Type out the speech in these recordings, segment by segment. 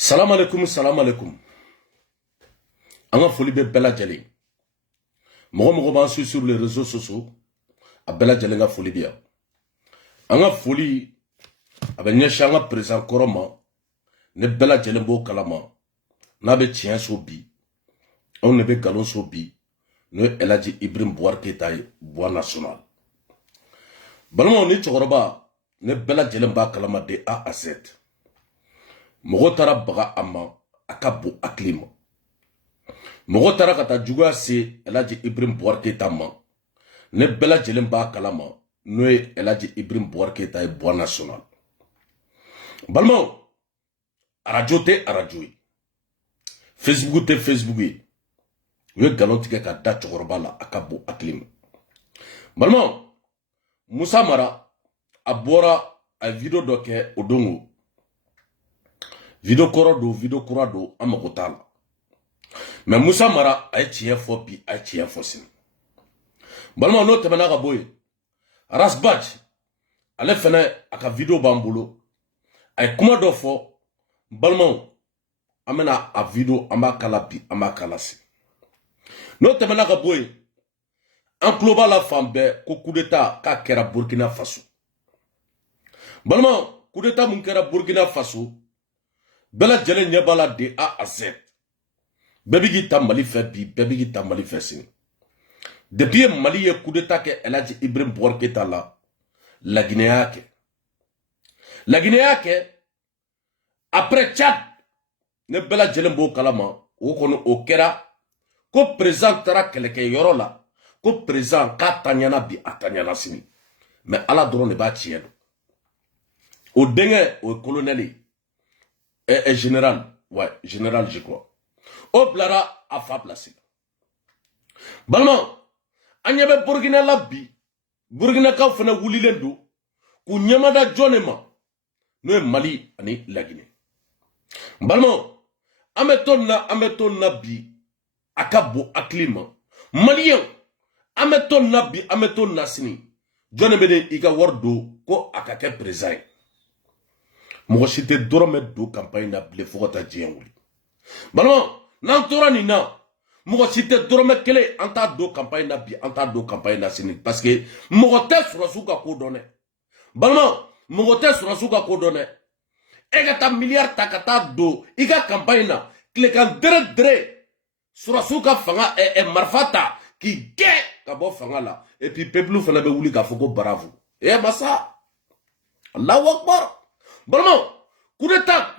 Salam alaikum, salam alaikum. Anga foli be bella jali. Mogo ban sur les réseaux sociaux. A bella jali nga foli dia. Anga foli abe nyesha anga présent koroma. Ne bella jali bo kalama. Na be tien so bi. On ne be galon so bi. No Eladji Ibrahim Boubacar Keita bois national. Balma ni chokoroba ne bella jali ba kalama de A à Z. Mogo tara baga ama akabu aklima. Mogo tara kata juga se Eladji Ibrahim Boubacar Keita ma. Ne bella jali ba kalama no Eladji Ibrahim Boubacar Keita bois national. Balma radio te radio. Facebook te Facebook. Ye galon tigɛ ka da cɛkɔrɔba la a ka bon hakili ma. Balima Musa Mara a bɔra a video dɔ kɛ o don o. Video kɔrɔ don video kura don an mago t'a la. Mais Musa Mara a ye tiɲɛ fɔ bi a ye tiɲɛ fɔ sini. Balima n'o tɛmɛna ka bɔ yen Rasbach ale fɛnɛ a ka video b'an bolo a ye kuma dɔ fɔ balimaw an bɛna a video an b'a kala bi an b'a kala sini. N'o tɛmɛna ka bɔ yen an tulo b'a la fan bɛɛ ko coup d'état k'a kɛra Burkina Faso. Balima coup d'état mun kɛra Burkina Faso bɛɛ lajɛlen ɲɛ b'a la de A à Z. Bɛɛ bɛ k'i ta Mali fɛ bi bɛɛ bɛ k'i ta Mali fɛ sini. Depuis ye Mali ye coup d'état kɛ Eladji Ibrahim Boubacar Keita la Laginɛ y'a kɛ. Laginɛ y'a kɛ après Tchad ne bɛɛ lajɛlen b'o kalama o kɔni o kɛra ko président taara kɛlɛkɛ yɔrɔ la ko président k'a taɲana bi a taɲana sini. Mais ala dɔrɔn de b'a tiɲɛ dɔn. O denkɛ o ye colonel ye général ouais général je crois. O bilara a fa place. Balima an ɲɛ bɛ Burkina la bi Burkinakaw fana wulilen don k'u ɲɛmada jɔn de ma n'o ye Mali ani Laginɛ. Balima an bɛ to nin na bi a ka bon hakili ma. Maliyɛn an bɛ to nin na bi an bɛ to nin na sini jɔn de bɛ ne i ka wari don ko a ka kɛ président ye. Mɔgɔ si tɛ dɔrɔmɛ don campagne na bilen fo ka taa diɲɛ wuli. Balima n'an tora nin na mɔgɔ si tɛ dɔrɔmɛ kelen an t'a don campagne na bi an t'a don campagne na sini parce que mɔgɔ tɛ sɔrɔsiw ka ko dɔn dɛ. Balima mɔgɔ tɛ sɔrɔsiw ka ko dɔn dɛ. E ka taa miliyari ta ka taa don i ka campagne na tilekan dere sɔrɔsiw ka fanga marifa ta k'i gɛn ka bɔ fanga la et puis peuple fana bɛ wuli k'a fɔ ko bravo. Masa Allahu Akbar. Balima coup d'état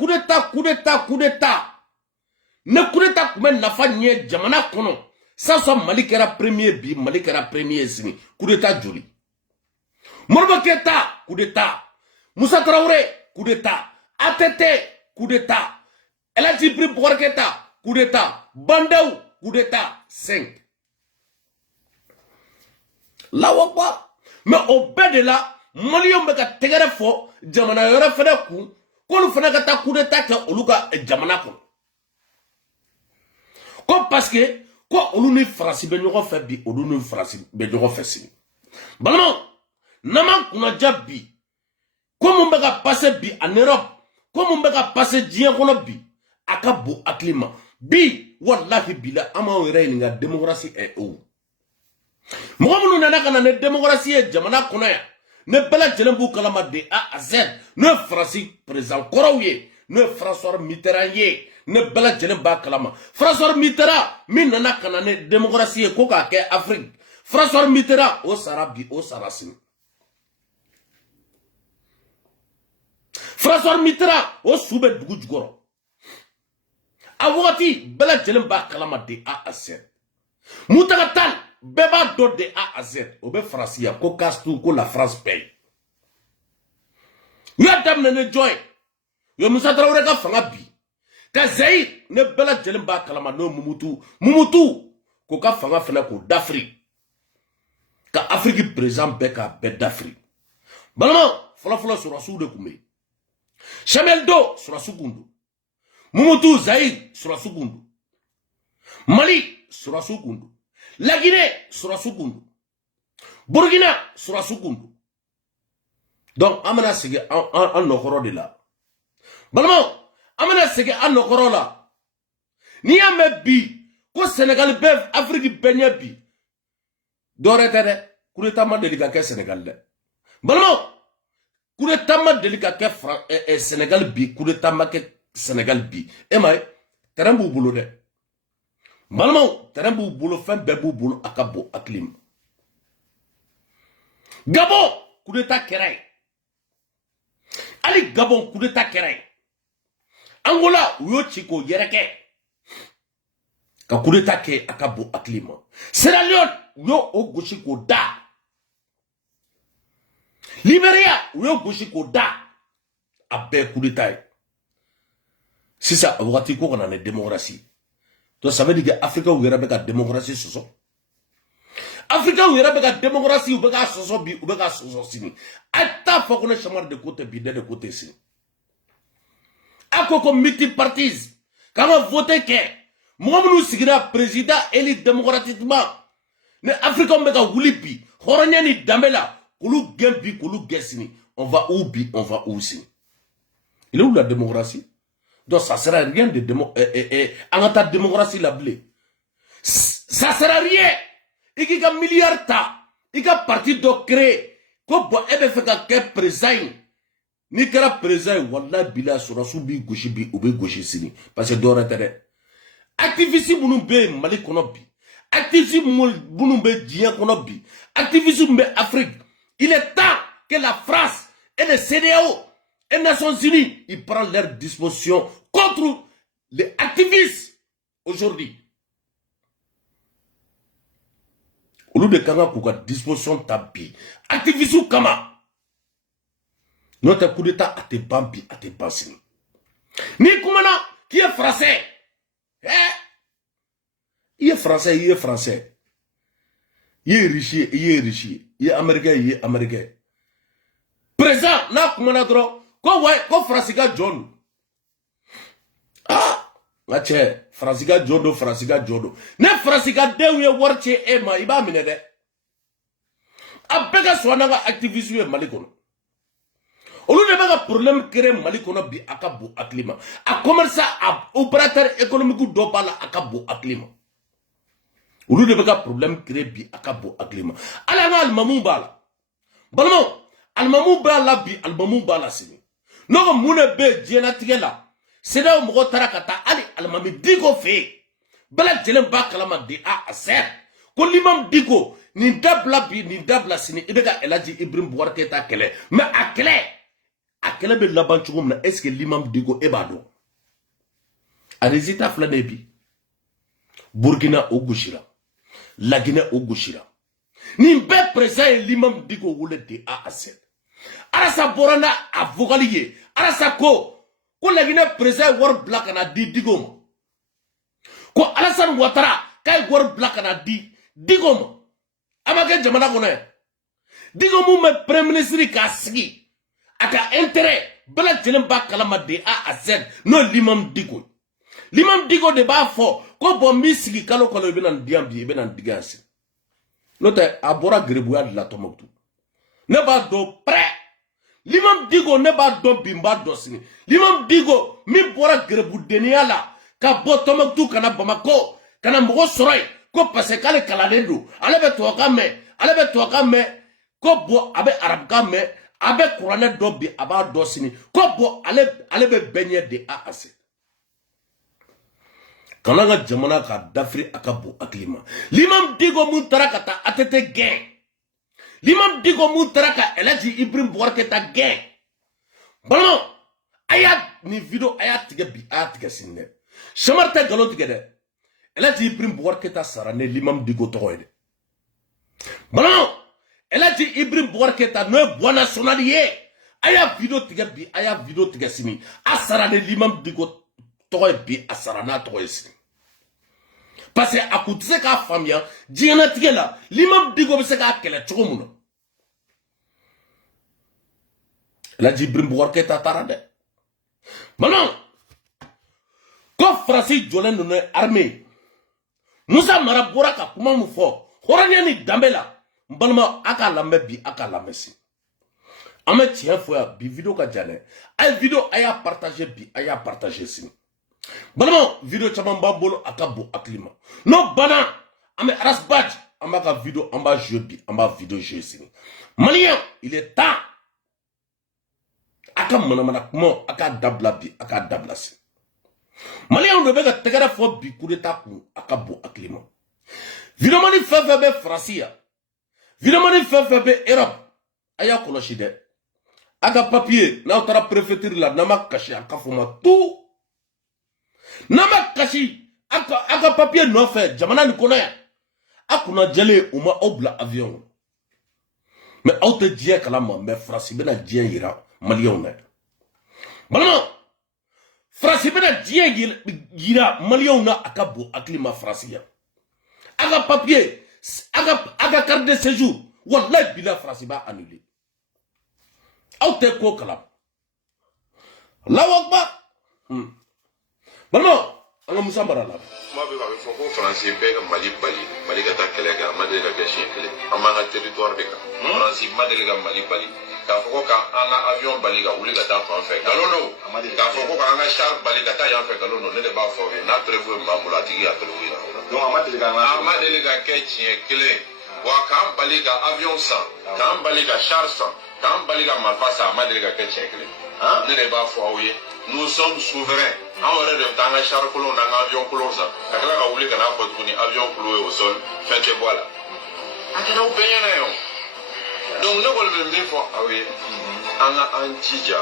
ne coup d'état tun bɛ nafa ɲɛ jamana kɔnɔ sisan Mali kɛra premier bi Mali kɛra premier sini coup d'état joli. Modibo Keita coup d'état, Moussa Traoré coup d'état, ATT coup d'état, Eladji Ibrahim Boubacar Keita coup d'état, Bandao coup d'état 5. Allahu Akbar. Mais au bɛɛ de la Maliens bɛ ka tɛgɛrɛ fɔ jamana yɔrɔ fɛnɛ kun k'olu fɛnɛ ka taa coup d'état kɛ olu ka jamana kɔnɔ. Ko parce que ko olu ni Faransi bɛ ɲɔgɔn fɛ bi olu ni Faransi bɛ ɲɔgɔn fɛ sini. Balima n'an m'an kunnaja bi ko mun bɛ ka passer bi en Europe ko mun bɛ ka passer diɲɛ kɔnɔ bi a ka bon hakili ma. Bi wallahi bila an m'anw yɛrɛ ɲininka démocratie est où. Mɔgɔ minnu nana ka na ni démocratie ye jamana kɔnɔ yan ne bɛɛ lajɛlen b'u kalama de A à Z n'o ye Faransi président kɔrɔw ye n'o ye François Mitterrand ye ne bɛɛ lajɛlen b'a kalama. François Mitterrand min nana ka na ni démocratie ye ko k'a kɛ Afrique François Mitterrand o sara bi o sara sini. François Mitterrand o su bɛ dugu jukɔrɔ a wagati bɛɛ lajɛlen b'a kalama de A à Z. Muntaka Tall bɛɛ b'a dɔn de A à Z o bɛ Faransi yan ko Castou ko la France paye. U y'a daminɛ ni jɔn ye u ye Musa Traoré ka fanga bi ka Zaïre ne bɛɛ lajɛlen b'a kalama n'o Mumutu k'o ka fanga fɛnɛ k'o d'Afrique ka Afrique président bɛɛ k'a bɛɛ d'Afrique. Balima fɔlɔfɔlɔ sɔrɔsiw de tun bɛ yen. Samuel Doe sɔrɔsi kun don. Mumutu Zaïre sɔrɔsi kun don. Mali sɔrɔsi kun don. Laginɛ sɔrɔsi kun don. Burkina sɔrɔsi kun don. Donc an bɛna sigi an nɔkɔrɔ de la. Balima amana sege anokoro la ni ame bi ko Sénégal be Afrique benye bi dore tede coup d'état ma delika ke Sénégal de balmo coup d'état ma delika ke Sénégal bi coup d'état ma ke Sénégal bi e may terrain bu bolo de balmo terrain bu bolo fen be bu bolo akabo aklim Gabon coup d'état kéré Ali Gabon coup d'état kéré Angola uyo chiko yereke ka coup d'état ke akabo aklima Sierra Leone uyo ogoshi ko da Liberia uyo ogoshi ko da abe coup d'état si ça wakati ko na démocratie donc ça veut dire que Afrique où yera ka démocratie soso Afrique où yera ka démocratie ou ka soso bi ou ka soso sini ata fa ko na chamar de côté bi de côté sini Akoko multipartisme quand on vote que moi nous sigira président élu démocratiquement ne Africain meka wulipi horanya ni dambela kulu gembi kulu gesini on va où bi on va où si il est où la démocratie donc ça sert à rien de angata démocratie la blé ça sert à rien iki ka milliard ta ika parti do créer ko bo ebe fe ka ke président ni kera président wallahi bila surasu bi goshi bi obe goshi sini parce que dora tere activiste munu be Mali kono bi activiste munu be dien kono bi activiste be Afrique il est temps que la France et les CEDEAO et les Nations Unies ils prennent leurs dispositions contre les activistes aujourd'hui au lieu de kanga kuka disposition tabi activiste kama notre coup d'état a te bambi, a te bassini. Ni Koumana, qui est français. Il est français, il est français. Il est riche, il est riche. Il est américain, il est américain. Présent, na Koumana dro, ko Franciska John. Ah, ngache, Franciska John, Franciska John. Ne Franciska de ou warche ema, iba minede. Abega swananga activiste malikono. On ne pas de problème créé Mali qu'on a bi akabo aklima. A commencé à opérateur économique d'opala akabo aklima. On ne pas de problème créé bi akabo aklima. Ala na almamou bala. Balmo almamou bala bi almamou bala sini. Non moune be diena tigela. C'est là où mo tarakata ali almami digo fe. Bala jelen ba kalama di a aser. Ko limam digo ni dabla bi ni dabla sini ibeka Elaji Ibrahim Boubacar Keïta kele. Mais a kele a quel est la banque est-ce que l'imam digo ebado a résultat flanebi Burkina au Gouchira la Guinée au Gouchira ni be présent l'imam digo wule de a aset arasa borana a vocalier arasa ko la Guinée présent war black na di digo ko Alassane Ouattara kay war black na di digo amake jamana ko ne digo mu me premier ministre ka sigi aka intérêt bala jelen ba kalama de A à Z no l'imam digo de ba fo ko bo misigi kalo kalo be nan diambi be nan digasi no te abora grebuya de la tomoktu ne ba do prêt l'imam digo ne ba do bimba do sini l'imam digo mi bora grebu denia la ka bo tomoktu kana Bamako kana mgo soray ko passe kale kala dendu ale be to me ko bo abe arab ka me abe Kourané dobi aba dosini ko bo ale be benye de a ase kananga jamana ka dafri akabo aklima l'imam digo muntarakata atete gain l'imam digo muntaraka Elaji Ibrahim Boubacar Keïta gain bon aya ni video aya tige bi aya tige sinne shamarta galo tige de Elaji Ibrahim Boubacar Keïta sarane l'imam digo toyede bon Elaji Ibrahim Boubacar Keïta no bon nationalier aya video tiga bi aya video tiga sini asara de l'imam digo toy bi asara na toy sini parce que akutse ka famia diana tiga la l'imam digo be se ka kele chogo muno Elaji Ibrahim Boubacar Keïta tarade manon ko Francis Jolen no armée Moussa Marabora ka kuma mu fo horanya ni dambela Mbalma aka lambe bi aka lambe si Ame tien foya bi vidéo ka jane. Ay vidéo aya partager bi aya partager sin. Banama vidéo chaman ba bolo akabo aklima. No bana ame rasbaj amba ka vidéo amba jeu bi amba vidéo jeu sin. Malien, il est temps. Aka manamana kuma aka dabla bi aka dabla sin. Malien on ka tegara fo bi coup d'état ku akabo aklima. Vidéo mani fefebe Francia. Vidéo mani fefebe Europe. Aya koloshi de. Aga papier, na otara préfecture la, nama kashi, aka foma tout. Nama kashi, aga papier no fait, jamana ni kona ya. Akuna jele, uma obla avion. Mais aute djie kalama, mais frasi bena djie yira, malion na. Balama, frasi bena djie yira, malion na akabo aklima frasi ya. Aga papier, aga carte de séjour, wallahi bila frasi ba annulé. Aute ko kalam. Allahu Akbar. Balma, anga musambara la. Moi be ba fo ko français be ga Mali ka ta kele ga madele ga gashi kele. Amanga territoire be ka. Français madele ga Mali ka fo ko ka anga avion bali ga wuli ga ta fa fe. Galono. Ka fo ko ka anga char bali ga ta ya fe galono ne le ba fo we na prévu mbamula tigi ya prévu ya. Donc amadele ga kechi kele. Wa ka bali ga avion sans, ka bali ga char sans. Quand Baliga Malpassa m'a dit que Tchèque, ne n'est pas foyer. Nous sommes souverains. En vrai de temps, un char colon, un avion colon, ça. La classe a voulu qu'on a fait un avion cloué au sol, fait de bois là. A quel au pays là? Donc, nous voulons dire pour oui, un antija,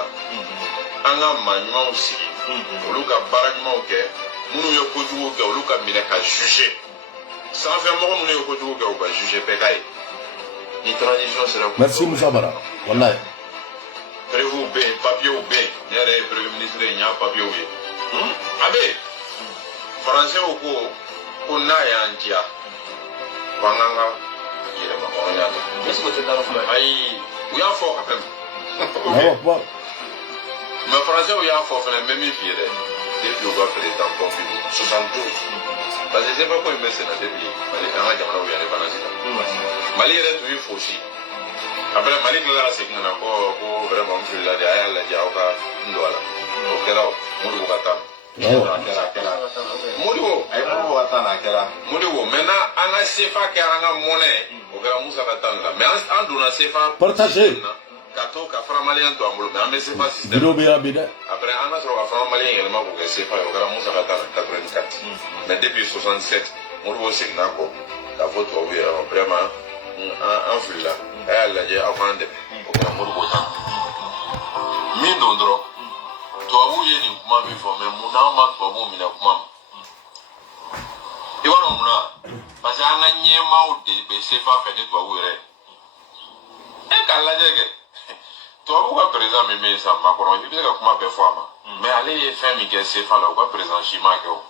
un magnon aussi. Au lieu de barragement, nous y avons toujours au lieu de miner qu'à juger. Sans faire mort, nous y avons toujours qu'à juger Pécaï. Merci Moussa Bara. Wallahi. Prévu ou bien, papier ou bien, il y a des premiers ministres, il y a un papier ou bien. Abe, Français ou quoi, on a un dia. Panganga, il est mort. Qu'est-ce que tu as fait? Aïe, oui, un fort quand même. Mais Français, oui, un fort, même il fait. Depuis le gars fait des tampons, 72. Parce que c'est pas quoi il met ça dans des pays. Mali, quand on a dit, il y a des balances. Mali est tout faux aussi. Après, Mali, là, c'est qu'on a encore vraiment fait la derrière la diaoka, ndoala. Ok, là, Moudou Bata. Moudou, maintenant, on a CFA qui a un monnaie. Au cas où Moussa Batan là. Mais en donnant CFA. Partagez. Kato, Kafra Malien, toi, mais on met CFA système. Après, on a trouvé Kafra Malien également pour que CFA, au cas où Moussa Batan 84. Mais depuis 67, Moudou, c'est Nako. La vote, oui, vraiment. Un flux là, elle a dit avant de au Mourou. Mindondro, toi, vous y êtes une commande, mais mon âme a pas bon, mais la commande. Et voilà, parce qu'un an y est mort, c'est pas fait de toi, vous êtes. Et quand la digue, toi, vous êtes présent, mais ça m'a connu, il y a comment performer. Mais allez, faire Mickey Sefa là, vous êtes présent chez Marco.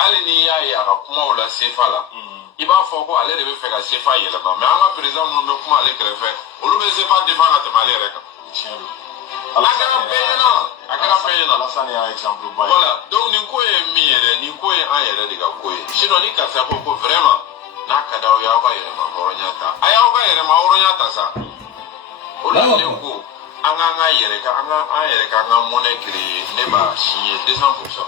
Allez, il y a comment la Sefa là. Il va falloir aller de faire la CFA hier là-bas. Mais en la président, nous ne pouvons aller faire. On ne peut pas défendre la Témalé. Voilà. Donc, nous avons mis nous avons un de Gakoye. Sinon, nous avons vraiment. Nakada Yava et Maoronyata. Ayawa et Maoronyata, ça. On a dit que Anga Yereka, Anga monnaie créée, n'est pas signé 200%.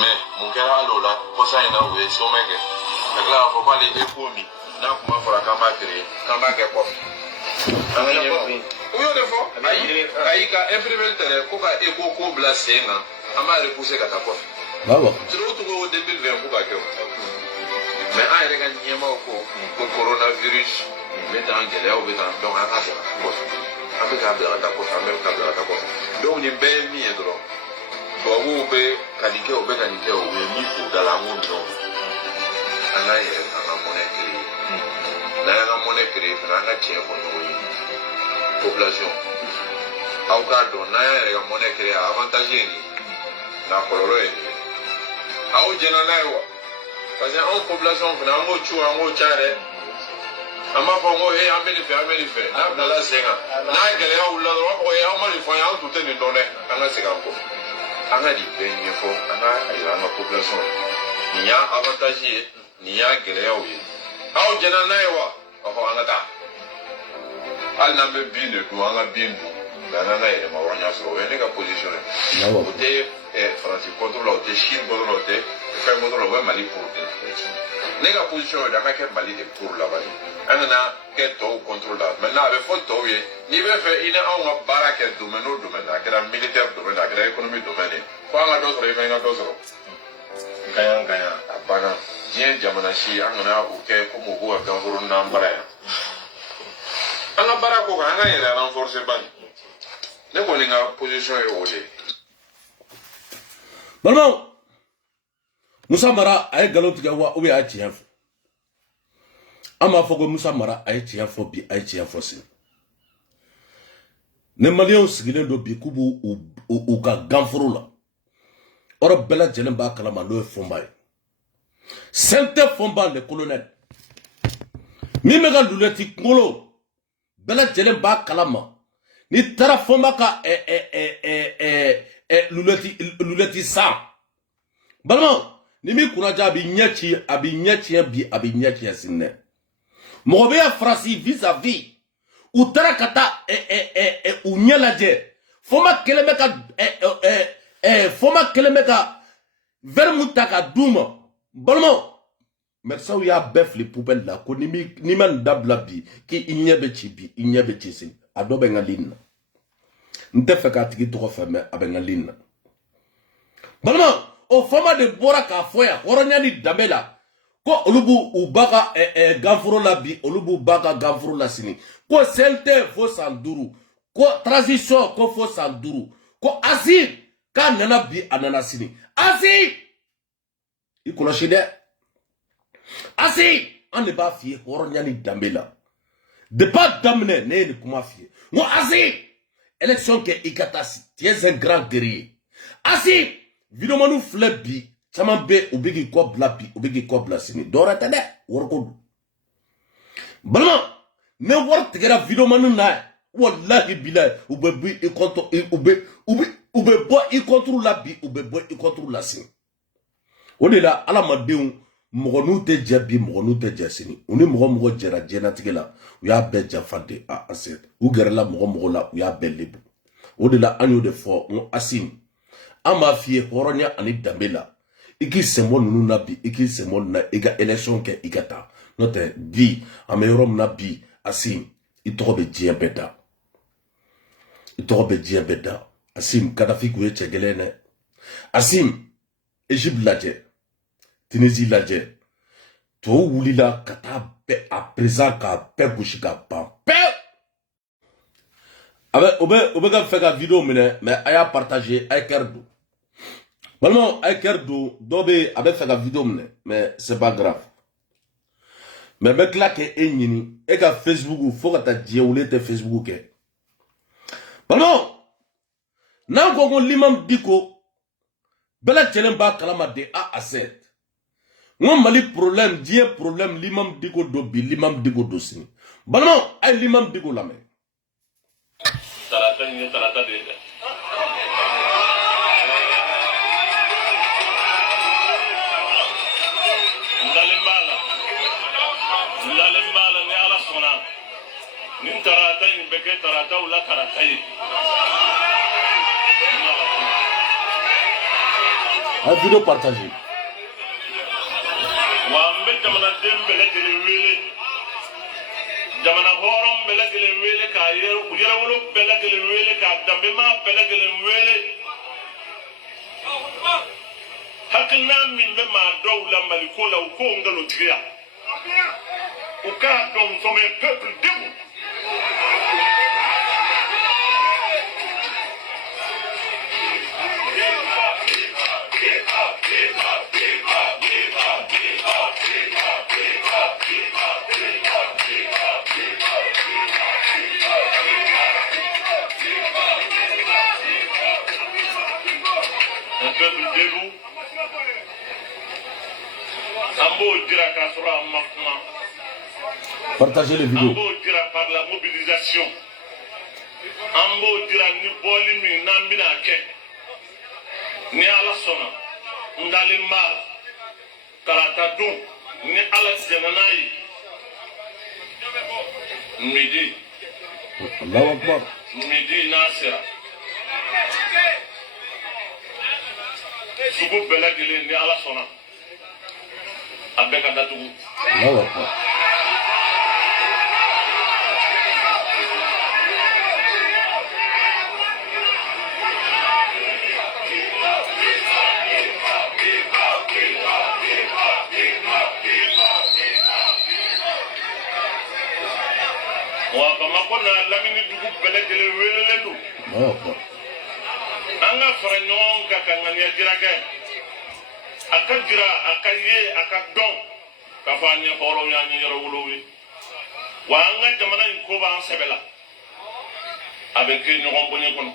Mais mon gars là, pour ça il a oublié son mec. Donc là, faut pas les économies. Là, comment faut la campagne créer, campagne quoi. Oui, on est fort. Aïka, imprimer le terrain, quoi, éco, quoi, blasé, na. Ama repousser kata quoi. Bravo. Tu dois tout au 2020 quoi que. Mais ah, il y a un niema au coronavirus. Mettre en galère ou mettre en donc à casa quoi. Avec un blanc d'accord, avec un blanc d'accord. Donc il est mis et donc. Vous pouvez qualifier ou bien qualifier ou bien mis pour dans la monde. On a un monnaie créée. On a un monnaie créée, on a un tiers pour nous. Population. Au cas où on a un monnaie créée, avantagé. La colorée. Au général, parce qu'en population, on a un mot chou, un mot charé. Ama fongo he ameli fe na bla senga na gele ya ulla ro ko ya ma li fa ya tu te ni donne anga se kan ko anga di be ni fo anga ira na population ni ya avantage ni ya gele ya wi aw jena na wa ko anga ta al na be bin de do anga bin do da na na ele ma wanya so we ne ka position o te France contrôle o te Chine contrôle o te fait contrôle we Mali pour ne ka position da ka ke Mali de pour la bali anga ke to contrôle la maintenant avec faut to ye ni be fait ina on ga baraka domaine o domaine da kera militaire domaine da kera économie domaine ko anga do so e fa ina do so kaya abana diɲɛ jamana si an kana o kɛ ko mɔgɔw ka gankoro n'an bara yan an ka baara ko kan an ka yɛrɛ renforcer bani ne kɔni ka position ye o de ye. balimaw Musa Mara a ye nkalon tigɛ wa ou bien a ye tiɲɛ fɔ an b'a fɔ ko Musa Mara a ye tiɲɛ fɔ bi a ye tiɲɛ fɔ sini ne maliyɛnw sigilen don bi k'u b'u ka ganforo la yɔrɔ bɛɛ lajɛlen b'a kalama n'o ye Fɔnba ye Sente Fɔnba le colonel min bɛ ka lunette kunkolo bɛɛ lajɛlen b'a kalama ni taara Fɔnba ka lunette san balimaw ni min kunnaja a b'i ɲɛ ci bi a b'i ɲɛ ci sini dɛ mɔgɔ bɛ yan Faransi vis-à-vis u taara ka taa u ɲɛ lajɛ Fɔnba kelen bɛ ka verre mun ta ka d'u ma balimaw médecins y'a bɛɛ fili poubelle la ko ni ma nin dabila bi k'i ɲɛ bɛ ci bi i ɲɛ bɛ ci sini a dɔ bɛ n ka ligne na n tɛ fɛ k'a tigi tɔgɔ fɛ mɛ a bɛ n ka ligne na balimaw o Fɔnba de bɔra k'a fɔ yan hɔrɔnya ni danbe la ko olu b'u ba ka ganforo la bi olu b'u ba ka ganforo la sini ko CNT fo san 5 ko transition ko fo san 5 ko Asimi k'a nana bi a nana sini Asimi i kɔlɔsi dɛ Asimi an de b'a f'i ye hɔrɔnya ni danbe la depuis a daminɛ ne ye nin kuma f'i ye n ko Asimi élection kɛ i ka taa tu es un grand guerrier Asimi vidéomaniw filɛ bi caman bɛ u bɛ k'i kɔ bila bi u bɛ k'i kɔ bila sini dɔwɛrɛ tɛ dɛ wariko don balima ne wari tigɛra vidéomaniw na wallahi bilahi u bɛ bɔ i contre u bɛ bɔ i contre la bi u bɛ bɔ i contre la sini o de la adamadenw mɔgɔ n'u tɛ jɛ bi mɔgɔ n'u tɛ jɛ sini u ni mɔgɔ jɛra diɲɛlatigɛ la u y'a bɛɛ janfa de a se u gɛrɛla mɔgɔ la u y'a bɛɛ lebu o de la an y'o de fɔ n ko Asimi an b'a f'i ye hɔrɔnya ani danbe la i k'i senbɔ ninnu na bi i k'i senbɔ ninnu na i ka élection kɛ i ka taa n'o tɛ bi an bɛ yɔrɔ min na bi Asimi i tɔgɔ bɛ diɲɛ bɛɛ da i tɔgɔ bɛ diɲɛ bɛɛ da Asimi Kadafi kun ye cɛ gɛlɛn dɛ Asimi Égypte lajɛ Tunisie lajɛ tɔw wulila ka taa bɛɛ a président k'a bɛɛ gosi ka ban pewu o bɛ ka fɛ ka vidéo minɛ mais a y'a partager a ye cœur don balimaw a ye cœur don dɔ bɛ yen a bɛ fɛ ka vidéo minɛ mais c'est pas grave mais bɛ tila k'e ɲini e ka Facebook fo ka taa diɲɛ wuli e tɛ Facebook kɛ balimaw n'an ko Limam Dicko bɛɛ lajɛlen b'a kalama de A à Z n ko Mali problème diɲɛ problème Limam Dicko don bi Limam Dicko don sini balimaw a ye Limam Dicko lamɛn. Tarata ni tarata de dɛ. Ndalen b'a la ni Ala sɔnna nin tarata in bɛ kɛ tarataw la tarata ye. A vidéo partagé. Wa n bɛ jamanaden bɛɛ lajɛlen wele jamana hɔrɔn bɛɛ lajɛlen wele k'a yɛrɛwolo bɛɛ lajɛlen wele k'a danbema bɛɛ lajɛlen wele hakilina min bɛ maa dɔw la Maliko la u k'o ngalontigiya u k'a dɔn nous sommes un peuple debout. Un peuple debout. Ambo dira k'a sɔrɔ a ma kuma. Partagez les vidéos. Ambo dira par la mobilisation. Ambo dira ni bɔli min n'an bɛna kɛ. Ni Ala sɔnna n dalen b'a la karata don ni Ala sɛnɛ n'a ye midi Allahu Akbar. midi nasira sugu bɛɛ lajɛlen ni ala sɔnna a bɛɛ ka datugu. Allahu Akbar. wa Bamako na Lamini dugu bɛɛ lajɛlen welelen don. Allahu Akbar. An ka fara ɲɔgɔn kan ka ŋaniya jira kɛ a ka jira a ka ye a ka dɔn k'a fɔ an ɲɛ hɔrɔnw y'an ɲɛ yɔrɔ wolow ye wa an ka jamana in ko b'an sɛbɛ la a bɛ kɛ ɲɔgɔn bonya kɔnɔ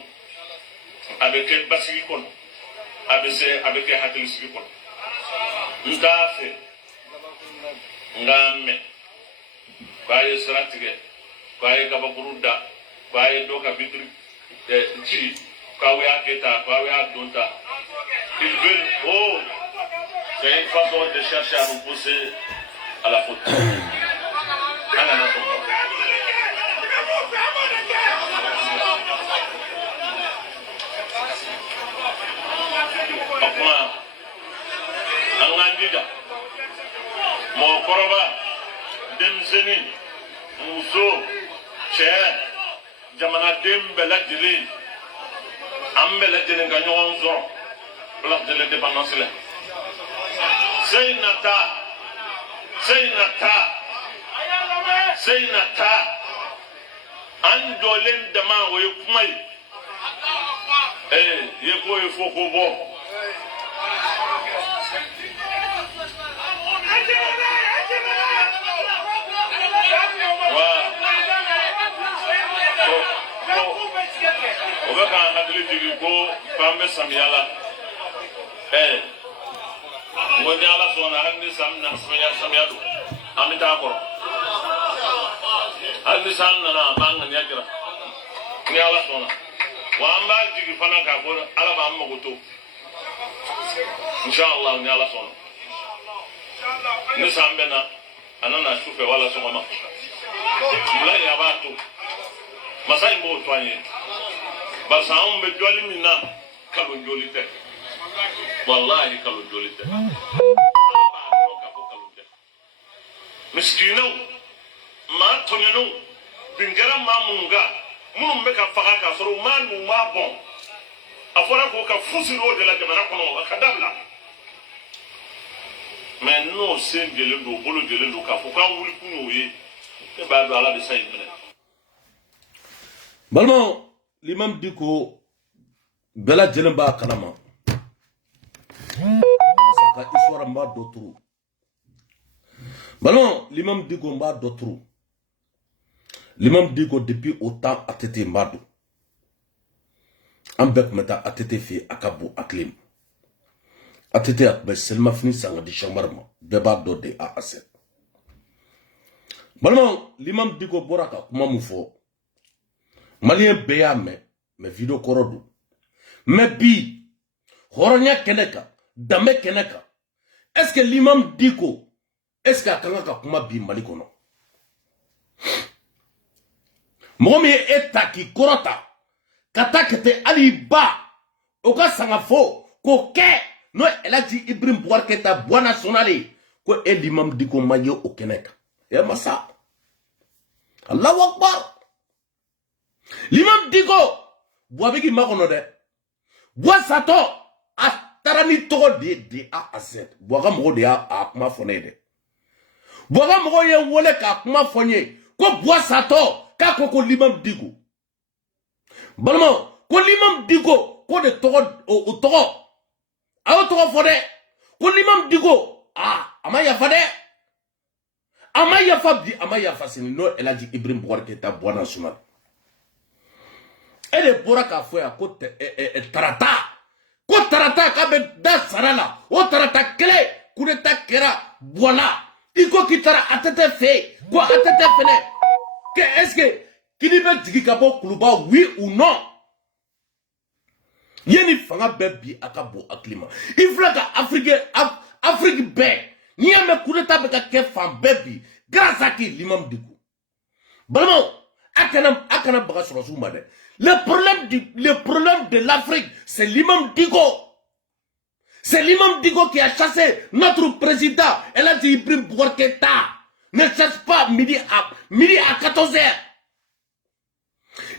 a bɛ kɛ basigi kɔnɔ a bɛ kɛ hakilisigi kɔnɔ n t'a fɛ n k'a mɛn k'a ye sira tigɛ k'a ye kabakuru da k'a ye dɔ ka bitiri ci k'aw y'a kɛ tan k'aw y'a don tan ils veulent oh c'est une façon de chercher à nous pousser à la faute. An kana sɔn o ma. O kuma an k'an jija mɔgɔkɔrɔba denmisɛnnin muso cɛ jamanaden bɛɛ lajɛlen an bɛɛ lajɛlen ka ɲɔgɔn sɔrɔ place de l'indépendance la Seinata an jɔlen dama o ye kuma ye ye ko ye fo ko bɔ o bɛ k'an hakili jigin ko k'an bɛ samiya la ngo ni ala sɔnna hali ni san na samiya don an bɛ taa kɔrɔ hali ni san nana an b'an ŋaniya jira ni ala sɔnna wa an b'a jigin fana k'a fɔ ala b'an mago to inshallah ni ala sɔnna ni san bɛ na a nana su fɛ wala sɔgɔma wulayi a b'a to masa in b'o to an ye barisa anw bɛ jɔli min na kalon joli tɛ wallahi kalon joli tɛ ala b'a dɔn k'a fɔ kalon tɛ miskinaw maa tɔɲɔnenw bin kɛra maa minnu kan minnu bɛ ka faga k'a sɔrɔ u m'a n'u m'a bɔn a fɔra k'o ka fu siri o de la jamana kɔnɔ a ka dabila mais n'o sen jɛlen don o bolo jɛlen don k'a fɔ k'an wuli kun y'o ye ne b'a dɔn ala bɛ sa in minɛ. Balimaw l'imam Diko bɛɛ lajɛlen b'a kalama parce que histoire n b'a dɔ turu balimaw l'imam Diko n b'a dɔ turu l'imam Diko depuis autant ATT n b'a dɔn an bɛɛ tun bɛ taa ATT fɛ yen a ka bon hakili ma ATT a tun bɛ selimafini san ka di chambre ma bɛɛ b'a dɔn de A à Z balimaw l'imam Diko bɔra ka kuma mun fɔ malien bɛɛ y'a mɛn mais video kɔrɔ don mais bi hɔrɔnya kɛnɛ kan danbe kɛnɛ kan est-ce que l'imam Diko est-ce que a kan ka kuma bi Mali kɔnɔ mɔgɔ min ye e ta k'i kɔrɔta ka taa kɛ ten hali ba o ka sanga fo k'o kɛ n'o ye Elhaji Ibrahim Boubacar Keita Bois national ye ko e l'imam Diko ma ye o kɛnɛ kan e masa Allahu Akbar l'imam Diko Bois bɛ k'i makɔnɔ dɛ Bois satɔ a taara ni tɔgɔ de A à Z Bois ka mɔgɔw de y'a kuma fɔ ne ye dɛ Bois ka mɔgɔw ye wele k'a kuma fɔ n ye ko Bois satɔ k'a ko l'imam Diko balimaw ko l'imam Diko ko de tɔgɔ o tɔgɔ a y'o tɔgɔ fɔ dɛ ko l'imam Diko a ma yafa dɛ a ma yafa bi a ma yafa sini n'o Elhaji Ibrahim Boubacar Keita Bois national e de bɔra k'a fɔ yan ko tarata k'a bɛ da sara la o tarata kelen coup d'état kɛra Bois la i ko k'i taara ATT fɛ yen ko ATT fɛnɛ que est-ce que kini bɛ jigin ka bɔ kuluba oui ou non yani fanga bɛɛ bi a ka bon hakili ma i filɛ ka Afrique bɛɛ n'i y'a mɛn coup d'état bɛ ka kɛ fan bɛɛ bi grâce à qui l'imam Diko balimaw Le problème de l'Afrique, c'est l'imam Digo. C'est l'imam Digo qui a chassé notre président. Elle a dit Ibrahim Bouarketa. Ne chasse pas midi à 14h.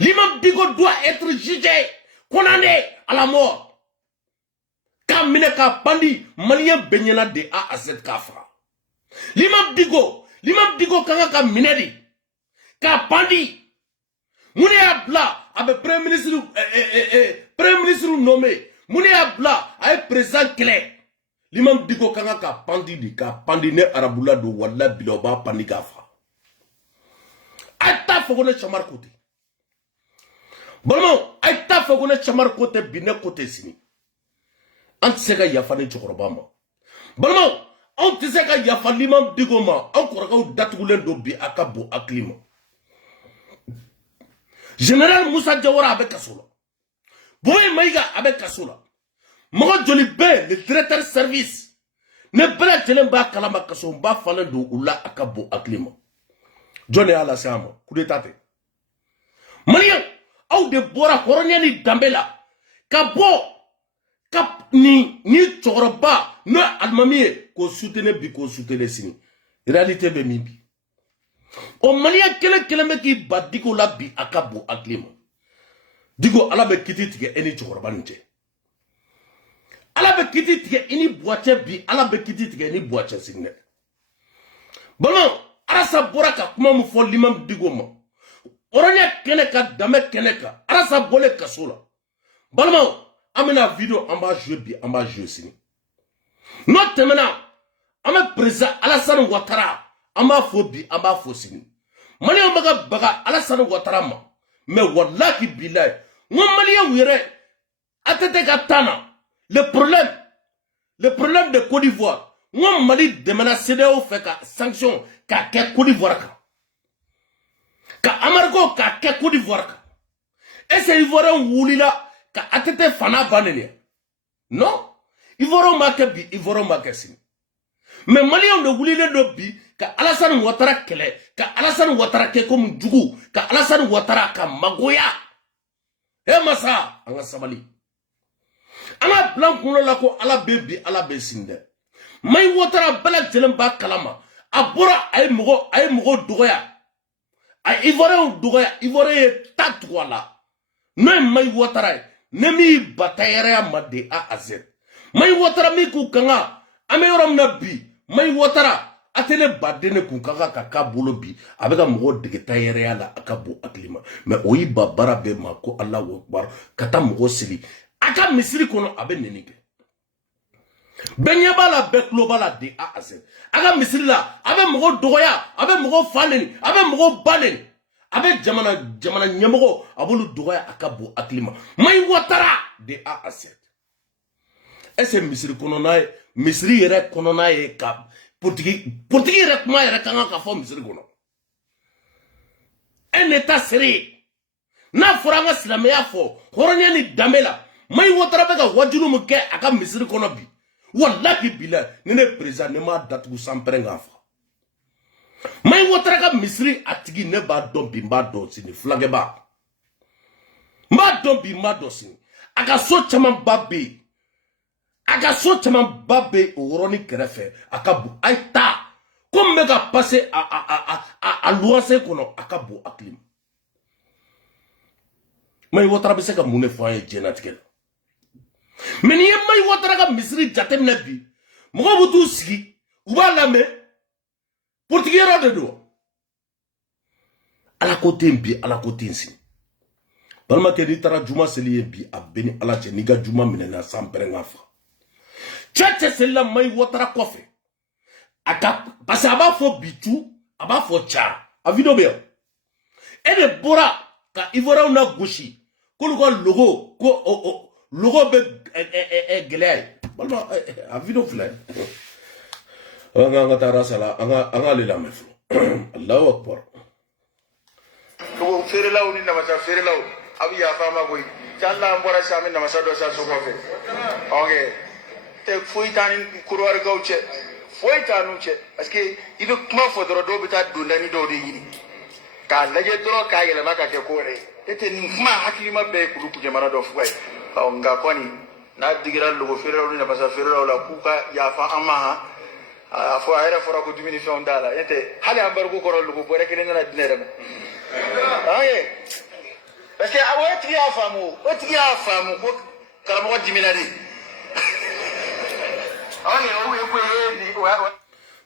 L'imam Digo doit être jugé, condamné à la mort. Kamine ka pandi, malien benyana de A à Z kafra. L'imam Digo kanga ka minedi, ka pandi. Mouni abla, avec premier ministre nommé. Mouni abla, avec président clé. L'imam Digo kanga ka pandi ne arabula do wala biloba pandi kafra. Aïta fogone chamar côté. Bon, aïta fogone chamar côté bine côté sini. Antiseka yafane chokorobama. Bon, antiseka yafane l'imam Digo ma. Ankoraka datugulen do bi akabo aklima. Général Moussa Diawara avec Kassoula. Boye Maïga avec Kassoula. Mogo Jolibe, le directeur service. Ne bela jelemba kalama kasomba falendo ula akabo aklima. Johnny ala sama, coup d'état. Malien, au de bora koronyani dambela. Kabo, kap ni choroba, no almamie, ko soutene bi ko soutene sini. Réalité be mibi. O Malien kele meki badiko la bi akabo aklima. Digo ala be kiti tige eni choroba nje. Ala be kiti tige eni boache bi, ala be kiti tige eni boache sinne. Bono, arasa bora ka kuma mu fo l'imam Digo ma. Oronya keneka dame keneka. Arasa bole kasola. Balma, amena video amba jouer bi amba jouer sini. Not temena, ame président Alassane Ouattara amba fo bi amba fo sini. Mali baga Alassane Ouattara ma. Mais wallahi billahi, mon Malien wire atete katana. Le problème de Côte d'Ivoire. Mon Mali demana CDAO fait ka sanction ka ke Côte d'Ivoire ka Amargo ka ke Côte d'Ivoire. Et c'est Ivoirien wulila ka atete fana banene. Non, Ivoirien makebi, Ivoirien makesini. Mais Malien de wulile do bi ka Alassane Ouattara kele, ka Alassane Ouattara ke comme djugu, ka Alassane Ouattara ka magoya. Eh masa, anga sabali. Ala blanc kuno la ko ala bebi ala besinde. May Ouattara bala jelemba kalama. Abora ay mugo dogoya. Ay Ivoire tatwala. No may Ouattara nemi batayere made a azet. May Ouattara mi ku kanga ameyoram na bi. May Ouattara atene badene ku kanga kaka bolo bi abega mugo dege tayere ala akabo aklima. Mais oyi babara be mako Allah akbar kata mugo sili. Aka misiri kono abe nenike. Benyaba la beklo la de A à Z. Aka misiri la abe mugo dogoya, abe mugo faneni, abe mugo baneni. Abe jamana nyemogo abulu dogoya akabo aklima. May Ouattara de A à Z. Ese misiri kono nae, misiri yere kono nae ka portigi yere kuma yere kanga ka fo misiri kono. Un état sérieux. Na foranga silameya fo, horonya ni damela. May Ouattara bega wajulu muke aka misiri kono bi. Wallahi bila nene président ne ma datugu samprenga fa. May Ouattara ka misiri atigi ne ba don bi mba don sini flage ba. Mba don bi mba don sini. Aka so chaman babbe. Aka so chaman babbe oroni kerefe aka bu aita. Comme mega passer à loise kono aka bu aklim. May Ouattara be se ka mune fo ay jenatikela. Mais ni May Ouattara ka misiri jatem nabi. Mogo butu sigi. Uba lame. Portugais de do. Ala côté bi, ala côté nsi. Balma ke ni tara juma seli bi abeni ala che niga juma minena samprenga fa. Tchatche sela May Ouattara kofe. Aka parce aba fo bitu, aba fo cha. A video be. Et de bora ka Ivoira una gauchi. Ko logo ko logo be gelay. Balma a video fly. Anga tara sala anga le la meflo. Allahu akbar. Ko fere law ni namasa fere law abi ya fama koy challa mbora sami namasa do sa so ko fe. Okay. Te foi tan kurwar gauche. Foi tanu che parce que il veut comment faudra do bita do ndani do de yini. k'a lajɛ dɔrɔn k'a yɛlɛma ka kɛ ko wɛrɛ ye e tɛ nin kuma hakilima bɛɛ ye kulu jamana dɔ fuga ye nka kɔni n'a digira logo feerelaw ni namasa feerelaw la k'u ka yafa an ma a fɔ a yɛrɛ fɔra ko dumuni fɛnw t'a la n'tɛ hali an bariku kɔrɔ logo bɔrɛ kelen nana di ne yɛrɛ ma parce que o tigi y'a faamu ko karamɔgɔ dimina de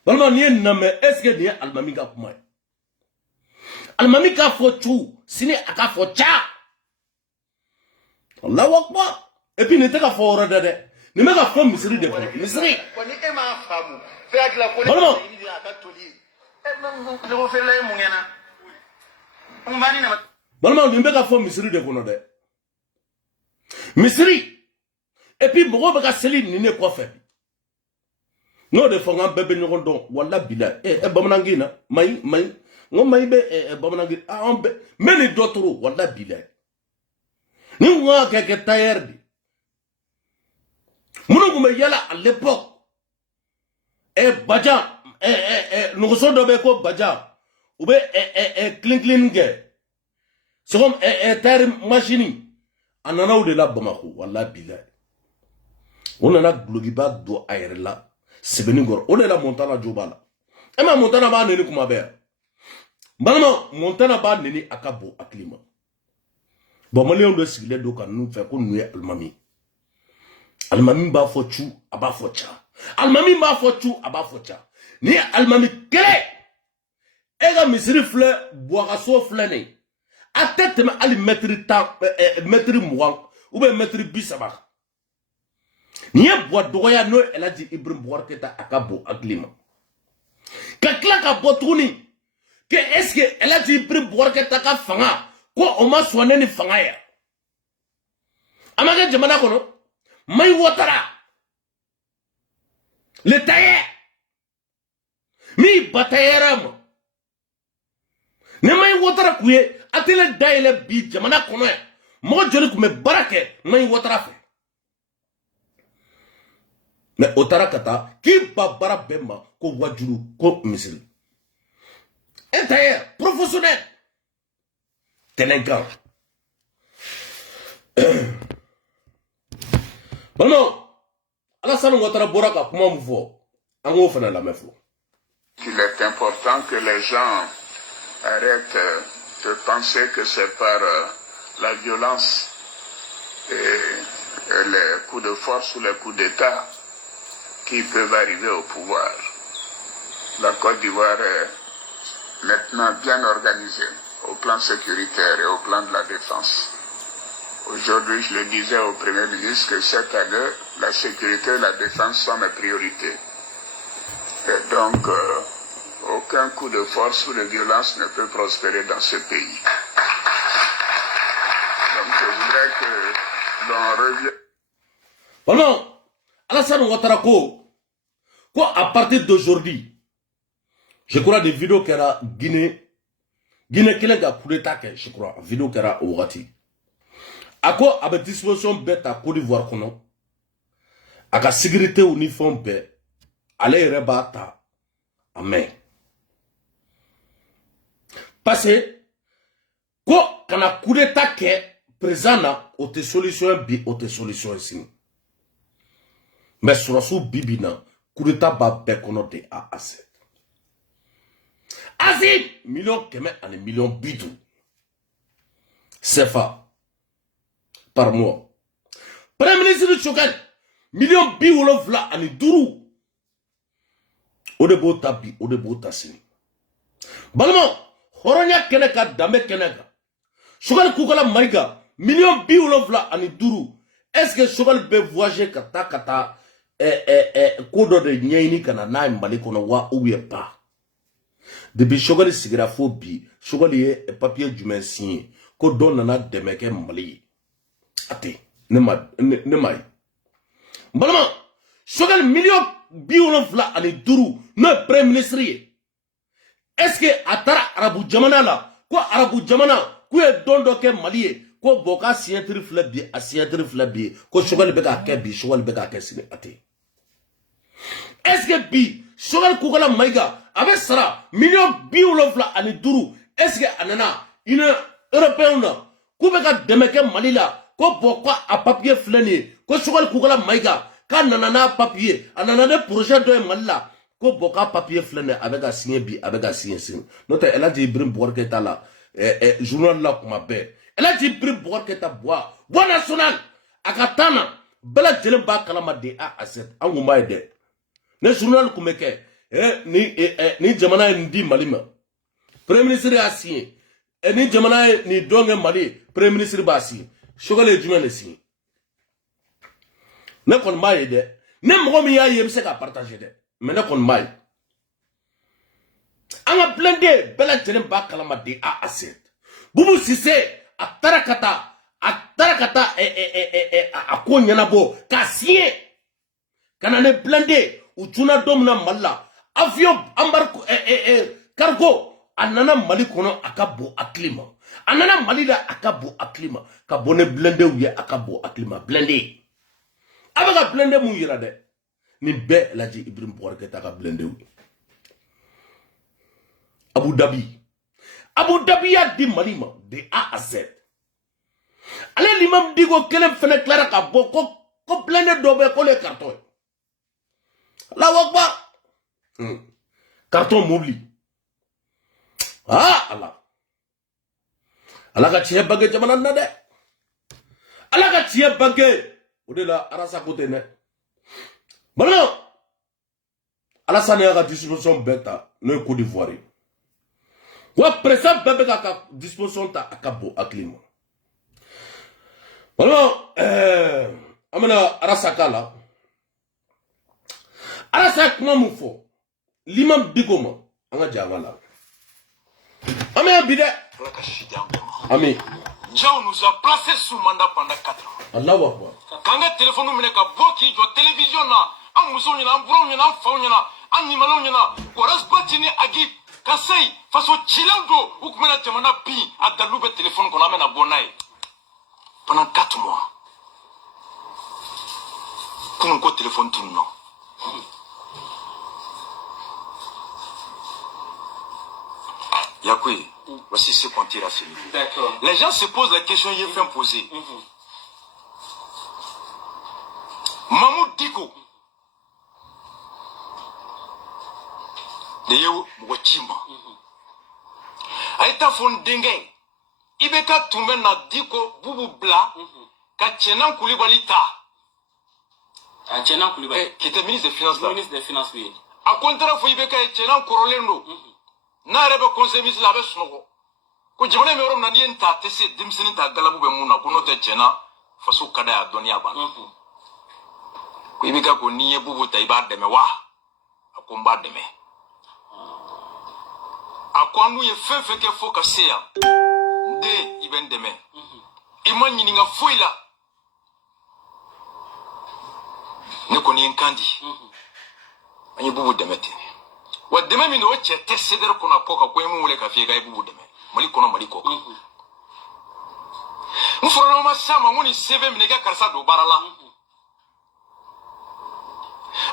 balma ni namɛ est ce que ni alimami ka kuma ye alimami ka fɔ cu sini a ka fɔ ca Allahu akbar et puis ne tɛ ka fɔ yɔrɔ dɛ dɛ ni bɛ ka fɔ misiri de kɔnɔ misiri ni e m'a faamu fɛn hakili la ko ne balma a ka toli logo feerela ye mun ɲɛna n ba ni nama balma ni bɛ ka fɔ misiri de kɔnɔ dɛ misiri et puis mɔgɔw bɛ ka seli nin ne kɔfɛ n'o de fɔ n ka bɛɛ bɛ ɲɔgɔn dɔn wala bila bamanankan na mayi n ko mayi bɛ bamanankan an bɛɛ mɛ ni dɔ toro wala bila ni n ko ka kɛ tailleur de minnu tun bɛ yala à l'époque bajan nɔgɔso dɔ bɛ ko bajan u bɛ clean kɛ c'est comme tailleur machine a nana o de la Bamako wala bila o nana gulokiba don a yɛrɛ la sɛbɛnni kɔrɔ o de la Montana jo b'a la e ma Montana b'a neni kuma bɛɛ balima Montana b'a neni a ka bon hakili ma bon maliyɛnw de sigilen don ka ninnu fɛ ko ninnu ye alimami alimami b'a fɔ cu a b'a fɔ ca alimami b'a fɔ cu a b'a fɔ ca ni alimami kelen e ka misiri filɛ buwakaso filɛ nin a tɛ tɛmɛ hali mɛtiri 10 mɛtiri 20 ou bien mɛtiri 30 ni ye buwa dɔgɔya n'o ye Elhaji Ibrahim Boubacar Keita a ka bon hakili ma ka tila ka bɔ tuguni que est ce que Elhaji Ibrahim Boubacar Keita ka fanga ko o ma sɔn ne ni fanga ye a ma kɛ jamana kɔnɔ Mayi Watara le tailleur mi bataillera ma ni Mayi Watara tun ye atelier dayɛlɛ bi jamana kɔnɔ yan mɔgɔ joli tun bɛ baara kɛ Mayi Watara fɛ mais o taara ka taa k'i ba baara bɛɛ ma ko wajulu ko misiri un tailleur professionnel tɛnɛnkan balima Alassane Ouattara bɔra ka kuma mun fɔ an k'o fana lamɛn fɔlɔ. Il est important que les gens arrêtent de penser que c'est par la violence et les coups de force ou les coups d'État qui peuvent arriver au pouvoir. La Côte d'Ivoire est maintenant bien organisée au plan sécuritaire et au plan de la défense. Aujourd'hui, je le disais au Premier ministre que cette année, la sécurité et la défense sont mes priorités. Et donc, aucun coup de force ou de violence ne peut prospérer dans ce pays. Donc, je voudrais que l'on revienne. Bon, Alassane Ouattara à partir d'aujourd'hui, je crois des vidéos qui era Guinée qui a coup d'état, je crois, vidéo qui era au Wati. À quoi avec disposition bête à Côte d'Ivoire kono, à la sécurité uniforme bête, allez rebata, amen. Parce que quoi quand a coup d'état qui est présent na, au te solution bi, au te solution ici. Mais sur la bibina, coup d'état ba bête kono de a assez. Asi million keme ane million bidou. CFA. Par mois. Premier ministre de Chokan, million biwolof la ani duru. Odebo tabi, odebo tasini. Balma, horonya keneka, dame keneka. Chokan kukala mariga, million biwolof la ani duru. Est-ce que Chokan be voyager kata, kodo de nyeini kana na mbali kono wa ouye pa. Depuis Chokan sigira fo bi, Chokan ye papier du signé, ko don nana demeke mbali. Ate, ne mai. Balama, Chokan million biwolofla ani duru, no premier ministre. Est-ce que atara Arabu Jamana la, quoi Arabu Jamana, quoi don doke Mali, quoi boka sientri flabi, a sientri flabi, quoi Chokan beka kebi, Chokan beka kesine ate. Est-ce que bi, Chokan kukala maiga, avec sara, million biwolofla ani duru, est-ce que anana une européen na ku be ka dɛmɛ kɛ Mali la ko bon quoi a papier filɛ nin ye ko Sogɛli Kukala Mayiga k'a nana n'a papier a nana ne projet dɔ ye Mali la ko bon k'a papier filɛ nin ye a bɛ ka signer bi a bɛ ka signer sini n'o tɛ El Hadji Ibrahim Boubacar Keïta la journal la kuma bɛɛ El Hadji Ibrahim Boubacar Keïta bois national a ka temps na bɛɛ lajɛlen b'a kalama de A à Z an kun b'a ye dɛ ne journal kun bɛ kɛ ni jamana ye nin di Mali ma premier ministre y'a signé ni jamana ye nin dɔn kɛ Mali premier ministre b'a signé Sogɛli ye jumɛn de signé ne kɔni b'a ye dɛ ne mɔgɔ min y'a ye i bɛ se k'a partager dɛ mais ne kɔni b'a ye an ka blindé bɛɛ lajɛlen b'a kalama de A à Z Boubou Cissé a taara ka taa a ko ɲɛnabɔ k'a signé ka na ne blindé u tunna don min na Mali la avion embarque cargo a nana Mali kɔnɔ a ka bon hakili ma a nana Mali la a ka bon hakili ma ka bɔ ne blindé u ye a ka bon hakili ma blindé a bɛ ka blindé mun yira dɛ nin bɛɛ El Hadji Ibrahim Boubacar Keïta ka blindé u ye Abu Dhabi y'a di Mali ma de A à Z ale l'imam Diko kelen fɛnɛ tilara ka bɔ ko blindé dɔ bɛ ko le carton ye Allahu Akbar carton mobili ala ka tiɲɛ bange jamana na dɛ ala ka tiɲɛ bange o de la Arasa ko ten dɛ balimaw Alassane y'a ka disposition bɛɛ ta n'o ye Côte d'Ivoire ye wa président bɛɛ bɛ k'a ka disposition ta a ka bon hakili ma balimaw an bɛna Arasa k'a la Arasa ye kuma mun fɔ l'imam Diko ma an ka jaba la an bɛ bi dɛ Ami. Dieu nous a placés sous mandat pendant 4 ans. Allahu Akbar. Quand le téléphone nous mène qu'à Boki, la télévision là, en mousson y'en a, en bron y'en a, en faun y'en a, en nimalon y'en a, Koras Batini Agip, Kassei, façon Chilando, ou comme la Jamana Pi, à Daloube téléphone qu'on amène à Bonaï. Pendant 4 mois. Comment quoi téléphone tourne non? Yakoui, voici ce qu'on tire à finir. Les gens se posent la question, il est fait poser. Mamoud Diko. De Yeo Mwachima. Aïta Fondengue. Ibeka Tumben na Diko Boubou Bla. Kachenan Koulibalita. Chenan Koulibalita. Qui était ministre des Finances là. Ministre des Finances, oui. A contraire, faut Ibeka Chenan Korolendo. Na rebe conseil ministre la be sunoko ko jamana me rom na ni enta tese dimseni ta galabu be muna ko no te chena faso kada ya donia ba ko ibika ko niye bubu ta iba deme wa akomba deme akwanu ye fefe ke foka seya nde iben deme imanyi ninga foila ne ko ni enkandi anyi bubu deme te wa deme mi no chete seder kona koka ko emu wole ka fie ga ibu deme mali kono mali koka mforo ma sama ngoni seve mi nega karsa do barala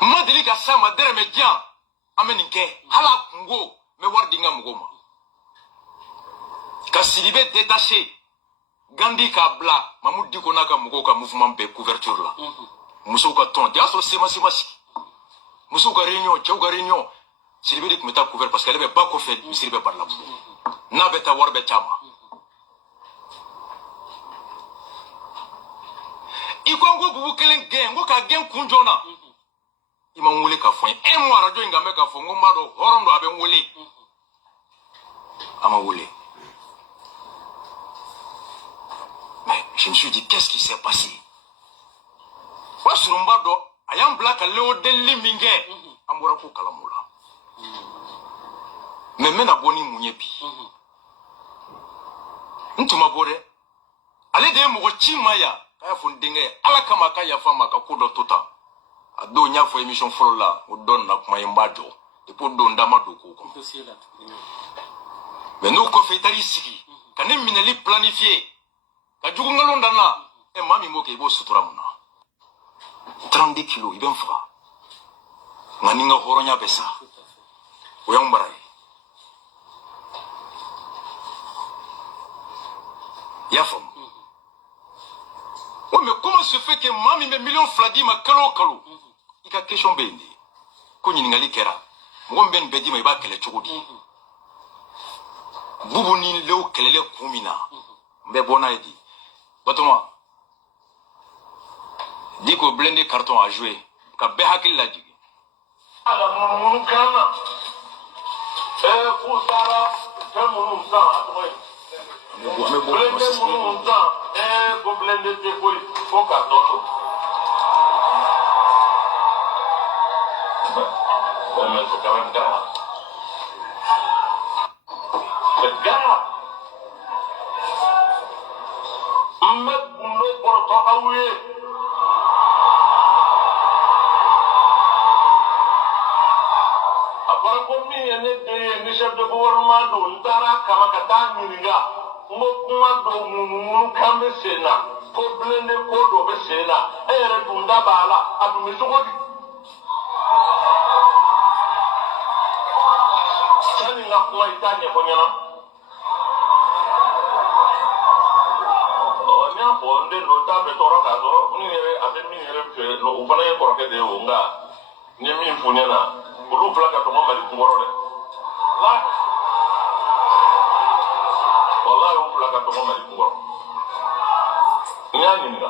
madili ka sama dere me dia ameninke hala ngo me wardinga mugoma ka silibe détaché gandi ka bla mamudi kona ka mugoka mouvement be couverture la musuka ton dia so sema musuka réunion chauga réunion Sylvie dit que m'était couvert parce qu'elle avait pas fait Sylvie par là. N'a pas war betama. Ikongo bubu kelen gen, ngo ka gen kunjona. Ima ngule ka fon. E mo radio ngame ka fon ngomba do horondo abe ngule. Ama ngule. Mais je me suis dit qu'est-ce qui s'est passé? Wa surumba do ayam black leo deli minge. Amura ko kalamula. Mais mena boni munyebi. Ntuma bore. Ale de mo chimaya kaya fundinge ala kama kaya fama ka kodo tota. Ado nya fo émission folo la o don na kuma yimbajo. E po don dama do ko ko. Mais nous ko fetari sigi. Kanem mineli planifier. Ka jugu ngalonda na e mami mo ke bo sutura muna. 30 kilos iben fra. Ngani nga horonya besa. Oyang barai. Yafam. Oui, mais comment se fait que Mami me millions fladi ma kalo? Il y a question béni. Qu'on y n'gali kera. Moi, ben bedi ma iba kele chogodi. Boubou ni leo kelele kumina. Mais bon a dit. Batoma. Dis que blindé carton a joué. Ka behakil la jigi. ala mun kana ku sara ta mun sa atoy blende mun sa ko blende te ko ka to mais c'est quand même grave c'est grave mais bundo porto awe ni chef de gouvernement do ndara kama kata miriga mo kuma do munu kambe sena ko blende ko do be sena ere dunda bala adu mi sogodi tani na kuma itanya konyana onya bonde do ta be toro ka do ni ere abe mi ere no ufana ye koroke de unga ni mi funyana ulu plaka to mama li ngoro de wallahi on plaka to mama li ngoro nyani nga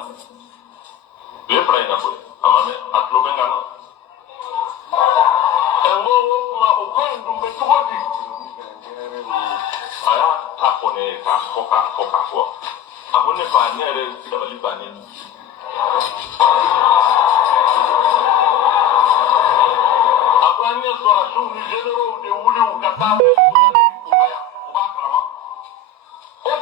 le fra ina ko amane atlo benga no engo ma o ko ndumbe tugodi aya tapone ka foka abone pa nere dabali bani abanye so asu ni généraux de wuli u kata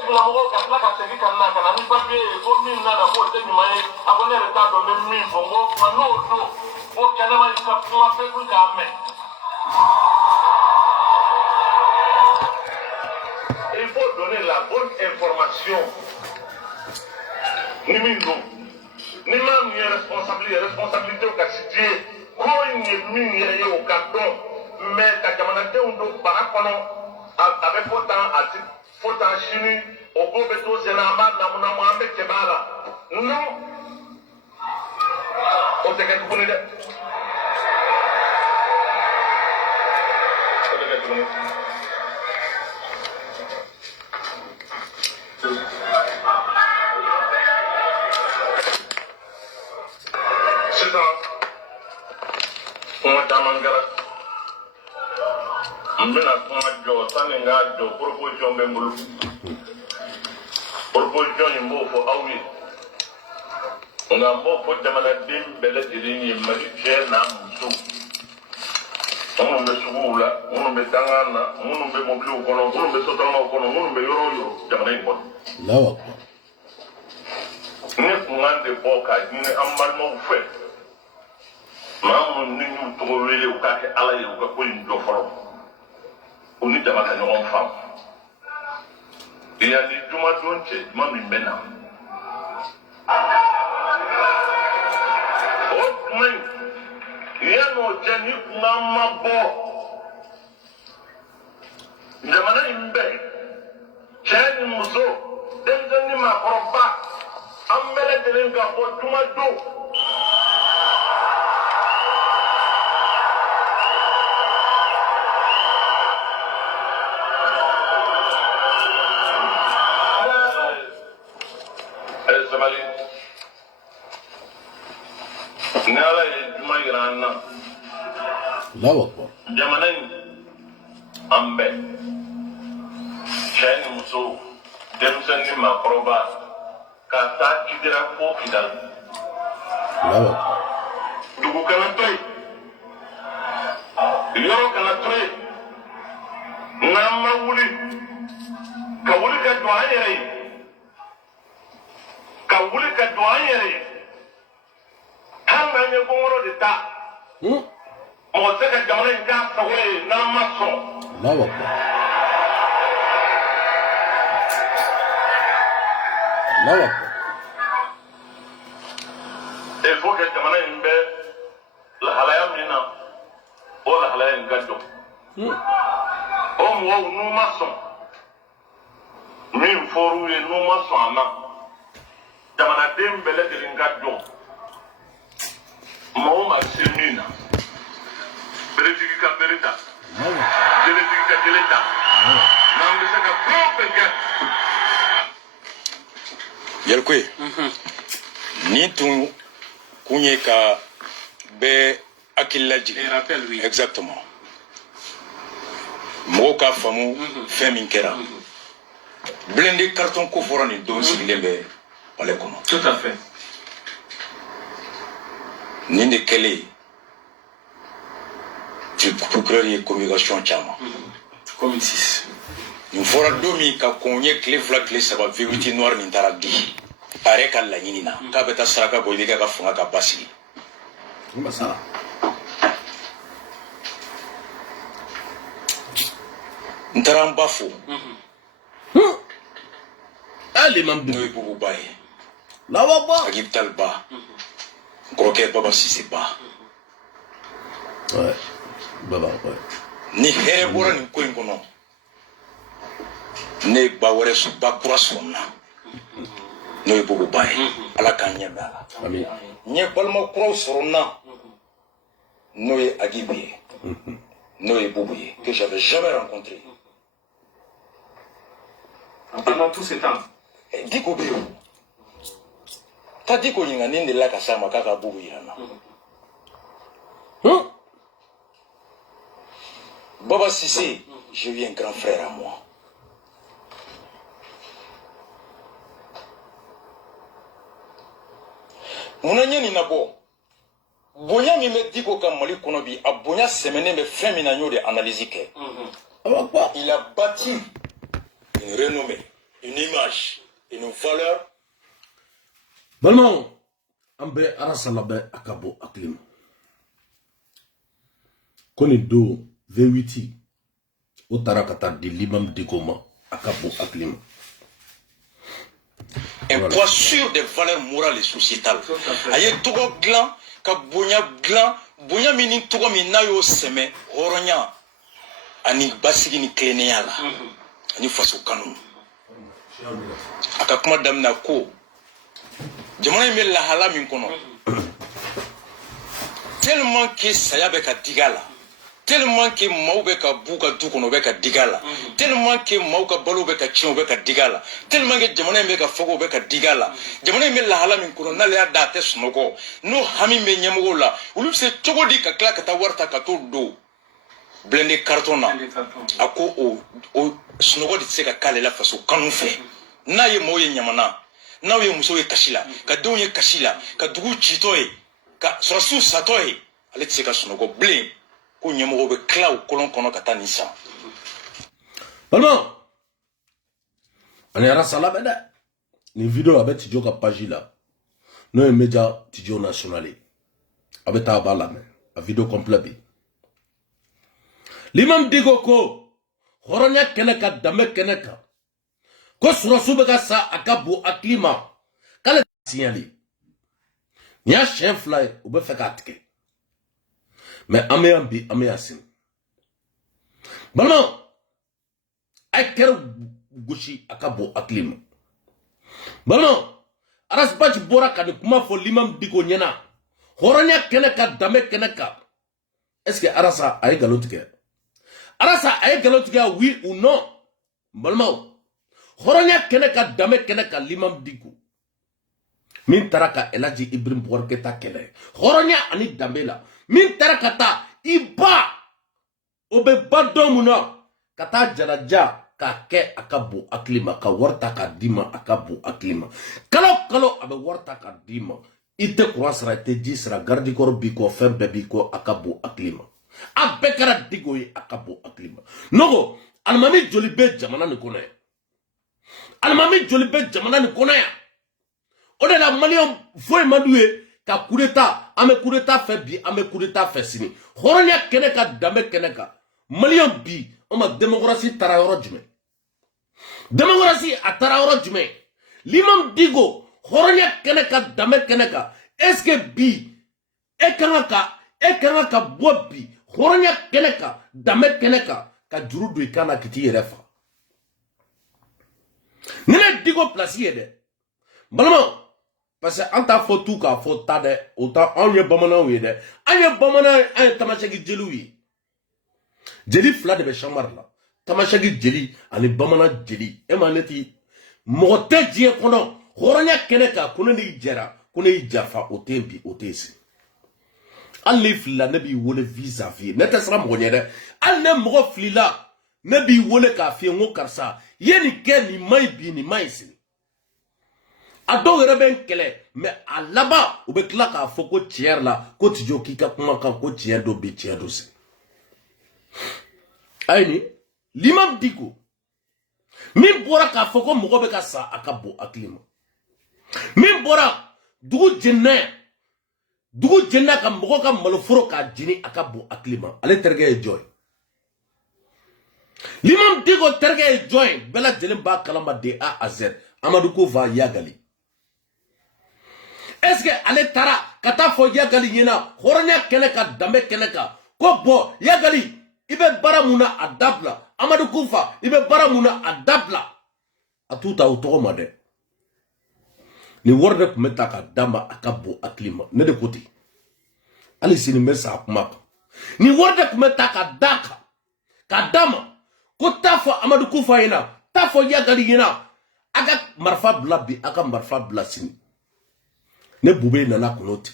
la mo ka la ka segi kan na kana ni papier ko min na ko te ni mai abone re ta do mi bongo ma no do o kana ma ka kuma pe ku ka me il faut donner la bonne information ni min do ni ma mi responsabilité au ka situer ko ni min ye o ka don mais ka jamana te undo para kono avec Fota chini ogo beto senamba na muambe kebala no o te que tu de c'est ça on tamangara mbena kuma jo saninga jo proposition be mbulu proposition yi mo fo awi nga mo fo jamana dim bele dirini mali je na muso on me suula on me tangana on me mobile ko no on me sotama ko no on me yoro jamana yi ko lawa ne ngande boka ni amal mo fe mamu ni ñu to wele ko ka ala yi ko ko ndo foro oni dama ka ɲɔgɔn faamu yani juma don cɛ juma min bɛ na o tuma in yan'o cɛ ni kuma ma bɔ jamana in bɛ cɛ ni muso denmisɛnnin ni maakɔrɔba an bɛɛ lajɛlen ka bɔ juma don sabali ni ala ye juma yira an na jamana in an bɛɛ cɛ ni muso denmisɛnnin ni maakɔrɔba ka taa kidira ko kida dugu kana to yen yɔrɔ kana to yen n'an ma wuli ka wuli ka jɔ an yɛrɛ ye ka wuli ka jɔ an yɛrɛ ye hali n'an ye gɔngɔrɔ de ta mɔgɔ tɛ ka jamana in k'a sago ye n'an ma sɔn il faut que jamana in bɛ lahalaya min na o lahalaya in ka jɔ o mɔgɔw n'u ma sɔn min min fɔr'u ye n'u ma sɔn a ma jamanaden bɛɛ lajɛlen ka dɔn maa o maa se min na beretigi ka bere ta jeletigi ka jele ta n'an bɛ se ka fɛn o fɛn kɛ. Yɛrɛkoye ni tun kun ye ka bɛɛ hakili lajigin exactement mɔgɔw ka faamu fɛn min kɛra blindé carton ko fɔra nin don sigilen bɛ palais kɔnɔ. Tout à fait. nin de kɛlen procureur ye communication caman Comme 6. nin fɔra don min ka kɔn ye tile 2 tile 3 vérité noire nin taara di a yɛrɛ ka laɲini na k'a bɛ taa saraka bɔ i bɛ ka fanga ka basigi n taara n ba fo Ali mam n'o ye bubu ba ye lawa ba Agib Tal ba n kɔrɔkɛ Baba Sise ba ouais baba ouais ni hɛrɛ bɔra nin ko in kɔnɔ ne ye ba wɛrɛ ba kura sɔrɔ n na n'o ye bubu ba ye ala k'an ɲɛ bɛ a la amin n ye balima kuraw sɔrɔ n na n'o ye Agib ye n'o ye bubu ye que j'avais jamais rencontré. Pendant tout ce temps. Diko bɛ yen ta Diko ɲininka nin delila ka s'a ma k'a ka bubu yira n na Baba Sise, j'ai eu un grand frère à moi. Mun ɲɛ nin na bɔ bonya min bɛ Diko ka Mali kɔnɔ bi a bonya sɛmɛnen bɛ fɛn min na n y'o de analyse kɛ. Il a bâti une renommée, une image, une valeur. Balmaw an bɛ arasa labɛn a ka bɔ hakili ma ko nin don V8 o taara ka taa di l'imam Diko ma a ka bɔ hakili ma. Un poids sûr des valeurs morales et sociétales. A ye tɔgɔ dilan ka bonya dilan bonya min ni tɔgɔ min n'a y'o sɛmɛ hɔrɔnya ani basigi ni tilennenya la ani faso kanu. A ka kuma daminɛ ko jamana in bɛ lahala min kɔnɔ tellement que saya bɛ ka diga la tellement que maaw bɛ ka b'u ka du kɔnɔ u bɛ ka diga la tellement que maaw ka balo bɛ ka tiɲɛ u bɛ ka diga la tellement que jamana in bɛ ka fɔgɔ u bɛ ka diga la jamana in bɛ lahala min kɔnɔ n'ale y'a da a tɛ sunɔgɔ n'o hami bɛ ɲɛmɔgɔw la olu bɛ se cogo di ka tila ka taa wari ta ka t'o don blindé carton na a ko o sunɔgɔ de tɛ se ka k'ale la faso kanu fɛ n'a ye maaw ye ɲamana n'aw ye musow ye kasi la ka denw ye kasi la ka dugu citɔ ye ka sɔrɔsiw satɔ ye ale tɛ se ka sunɔgɔ bilen ko ɲɛmɔgɔw bɛ tila o kolon kɔnɔ ka taa nin san. Balmaw ani arasa labɛn dɛ nin video a bɛ Tijo ka page la n'o ye média Tijo national ye a bɛ taa a b'a lamɛn a video complet bɛ yen l'imam Diko ko hɔrɔnya kɛnɛ kan danbe kɛnɛ kan ko sɔrɔsiw bɛ ka sa a ka bon hakili ma k'ale signalé nin y'a siɲɛ 2 ye u bɛ fɛ k'a tigɛ mais an bɛ yan bi an bɛ yan sini balimaw a ye kɛrɛ gosi a ka bon hakili ma balimaw Arasbachi bɔra ka nin kuma fɔ l'imam Diko ɲɛna hɔrɔnya kɛnɛ kan danbe kɛnɛ kan est-ce que Arasa a ye nkalon tigɛ Arasa a ye nkalon tigɛ oui ou non balimaw hɔrɔnya kɛnɛ kan danbe kɛnɛ kan l'imam Diko min taara ka Elaji Ibrahim Boubacar Keita kɛlɛ hɔrɔnya ani danbe la min taara ka taa i ba o bɛ ba dɔn mun na ka taa jalaja k'a kɛ a ka bon hakili ma ka wari ta k'a d'i ma a ka bon hakili ma kalo kalo a bɛ wari ta k'a d'i ma i tɛ courant sara i tɛ ji sara garde corps b'i kɔ fɛn bɛɛ b'i kɔ a ka bon hakili ma a bɛɛ kɛra Diko ye a ka bon hakili ma nɔgɔ alimami joli bɛ jamana nin kɔnɔ yan alimami joli bɛ jamana nin kɔnɔ yan o de la maliyɛn foyi man d'u ye ka coup d'état an bɛ coup d'état fɛ bi an bɛ coup d'état fɛ sini hɔrɔnya kɛnɛ kan danbe kɛnɛ kan maliyɛn bi o ma démocratie taara yɔrɔ jumɛn démocratie a taara yɔrɔ jumɛn l'imam Diko hɔrɔnya kɛnɛ kan danbe kɛnɛ kan est-ce que bi e kan ka bɔ bi hɔrɔnya kɛnɛ kan danbe kɛnɛ kan ka juru don i kan na k'i t'i yɛrɛ faga Nene digo place yede. Balama parce que anta fo tout ka fo tade autant on ye bamana wede. Anye bamana ay tamashaki jeluwi. Jeli fla de be chamar la. Tamashaki jeli ani bamana jeli. E maneti mote die kono. Horonya keneka kono ni jera, kono ni jafa o tempi o tesi. Alle fla ne bi wole vis-à-vis. Ne te sera mo nyede. Alle mo flila ne bi wole ka fi ngo karsa. Yeni ken ni mai bi ni mai sin. Ado reben kele mais à là-bas ou be kla ka foko tiers la ko tijo kika kuma ka ko tiers do bi tiers do se. Ayni limam diko. Min bora ka foko mo be ka sa akabo aklima. Min bora dugu jenna ka mo ka maloforo ka jini akabo aklima. Ale terge joy. Limam diko terge joy bela jelen ba kalamba de A à Z. Amadou ko va yagali. Est-ce que ale tara kata fo yagali nyina horonya kele ka dambe kele ka ko bo yagali ibe baramuna adabla Amadou Koufa ibe baramuna adabla atuta utoma de ni worde kumeta ka dama akabo aklima ne de koti ali sini mesa kuma ni worde kumeta ka daka ka dama ko tafo Amadou Koufa ina tafo yagali ina aga marfa blabi aga marfa blasini ne bube nana konote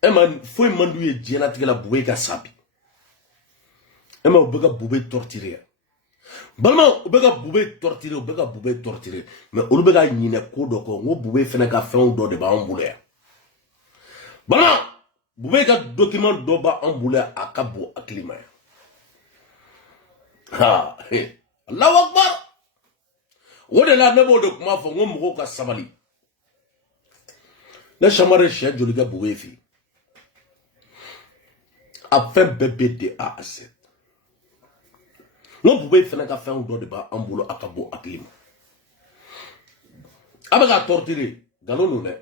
e man foi mandu ye jena tigela bube ka sabi e ma obega bube torturer balma obega bube torturer obega bube torturer mais obega nyine ko do ko ngo bube fena ka fen do de ba ambule balma bube ka document do ba ambule akabo aklima ha Allahu akbar wode la nebo de kuma fo ngo mo ka sabali le chamare che joliga bouefi a fait bébé de A à Z. Nous pouvons faire un faire un dos de bas en boulot à cabo à clim. Abega torturer, galon ne.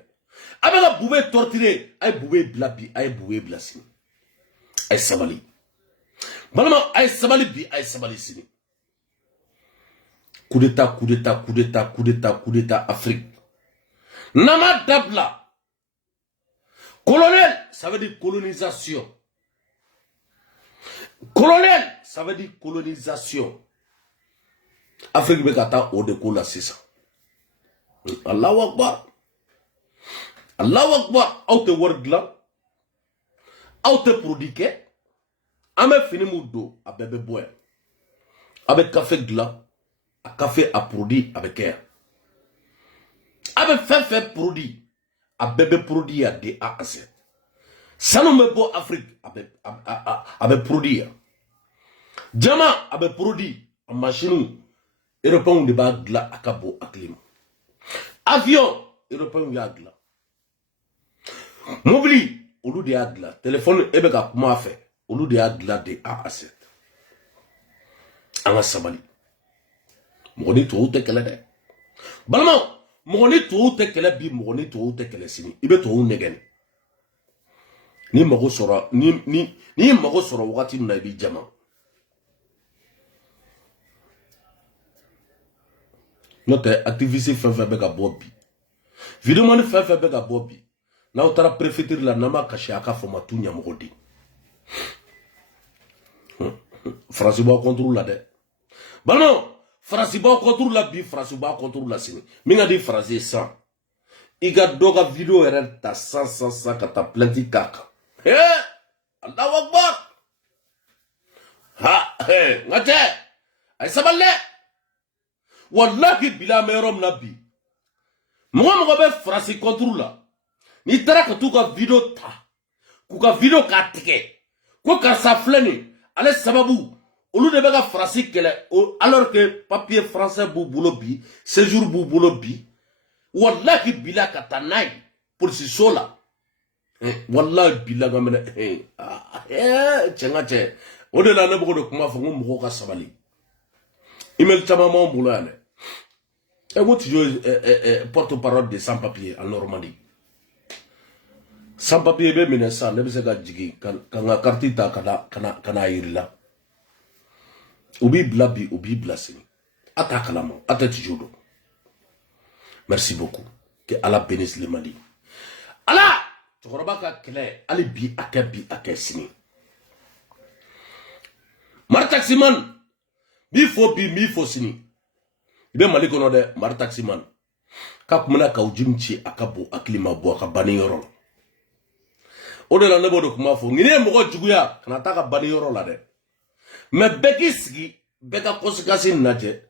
Abega boube torturer, ay boube blabi, ay boube blasini. Ay sabali. Balama ay sabali bi, ay sabali sini. Coup d'état, coup d'état, coup d'état, coup d'état, coup d'état Afrique. Nama dabla. Colonel, ça veut dire colonisation. Colonel, ça veut dire colonisation. Afrique bekata o de kola sisa. Allahu Akbar. Allahu Akbar. Aute word gla. Aute produike. Ame fini mudo a bebe boy. Avec café gla. A café a produit avec air. Avec fait produit. A bébé produit à des A à Z. Ça nous met pour Afrique avec produit. Jama avec produit en machine. Européen de bagla à cabo à clim. Avion européen de agla. Mobili au lieu de agla. Téléphone ebeka comment fait au lieu de agla de A à Z. Anga sabali. Moni tout te kele de. Balma. Moni tout te kele bi moni tout te kele sini ibe to negen ni mago sora ni mago sora wakati na bi jama note activiste fa bega bobbi video man fa bega bobbi na utara préfecture la nama kashi aka fo matunya mogodi France ba contrôle la de balno France ba contrôle la bi France ba contrôle la sini minga di français ça iga doga video era ta 100 kata plenty kaka Allahu Akbar ha ngate ay saballe wallahi bila merom nabi mo be France contrôle la ni tara ka tu ka video ta ku ka video ka tike ko ka safleni ale sababu au lieu de faire français alors que papier français boulobi séjour boulobi wallahi bila katanai pour ce sola wallahi bila gamena chengache o de la ne boko de kuma fo ngo ka sabali email chama mo bulane et vous tu porte-parole de sans papier en Normandie sans papier be menesa ne be se ga jigi kan carte ta kana yirila ubi blabi ubi blasini ata kalamo ata tijodo Merci beaucoup. Que Allah bénisse le Mali. Allah! Tchokoroba ka kele, ali bi ake sini. Martaximan, mi fo sini. Ibe Mali kono de Martaximan. Ka kumana ka ujimchi akabo akilima bo akabani yoro. Ode la nebo do kuma fo ngine mogo juguya kana taka bani yoro la de. Me beki sigi beka kosikasi naje.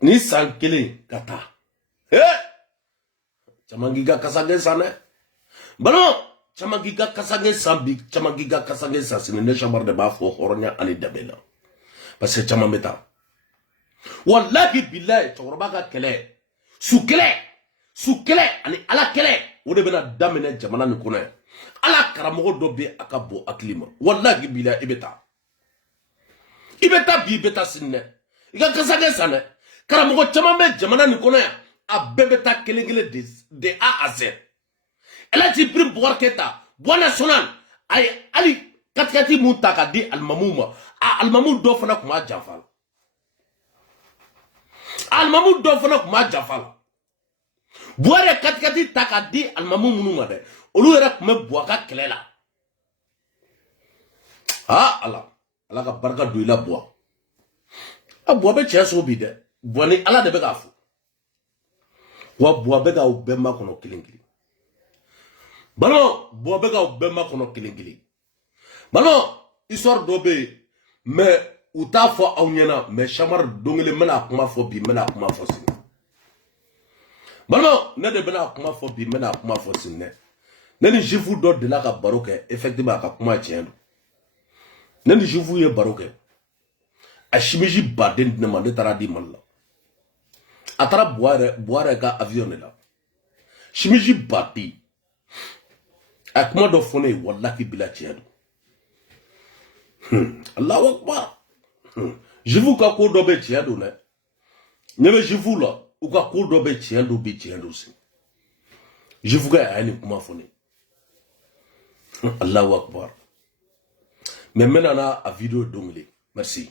Ni sankele kata. Chamangiga kasage sane. Bano chamangiga kasage sambi chamangiga kasage sasine ne chamar de bafo horonya ani dabela. Parce que chamameta. Wallahi billahi choroba ka kele. Sukele ani ala kele. Ode bena damene jamana ni kone. Ala karamogo dobe akabo aklima. Wallahi billahi ibeta. Ibeta bi beta sinne. Iga kasage sane. Karamogo chamambe jamana ni kone. A bebeta kelengele de A à Z. Elle a dit prime pour Keta, bois national, ali katikati muntaka di almamouma, almamou dofana kuma jafal. Almamou dofana kuma jafal. Boire katikati taka di almamou munuma de, olu era kuma boaka kelela. Ah Allah, Allah ka baraka do ila bois. A bois be cheso bide, bois ni Allah de begafu. Wa boabega ou bema kono kilingili. Balo, boabega ou bema kono kilingili. Balo, histoire dobe, mais ou ta fo aounyana, mais chamar dongele mena akuma fo bi mena akuma fo sin. Balo, ne de bena akuma fo bi mena akuma fo sin ne. Neni jifu do de la ka baroke, effectivement akuma tiendo. Neni jifu ye baroke. A shimiji baden ne mande taradi malla. Atara boire ka avion la. Shimiji bati. Akuma do fone wallahi bila tiendo. Allahu Akbar. Je vous ka ko do be tiendo ne. Nyebe je vous la ou ka ko do be tiendo bi tiendo si. Je vous ga ani kuma fone. Allahu Akbar. Mais maintenant a vidéo dongle. Merci.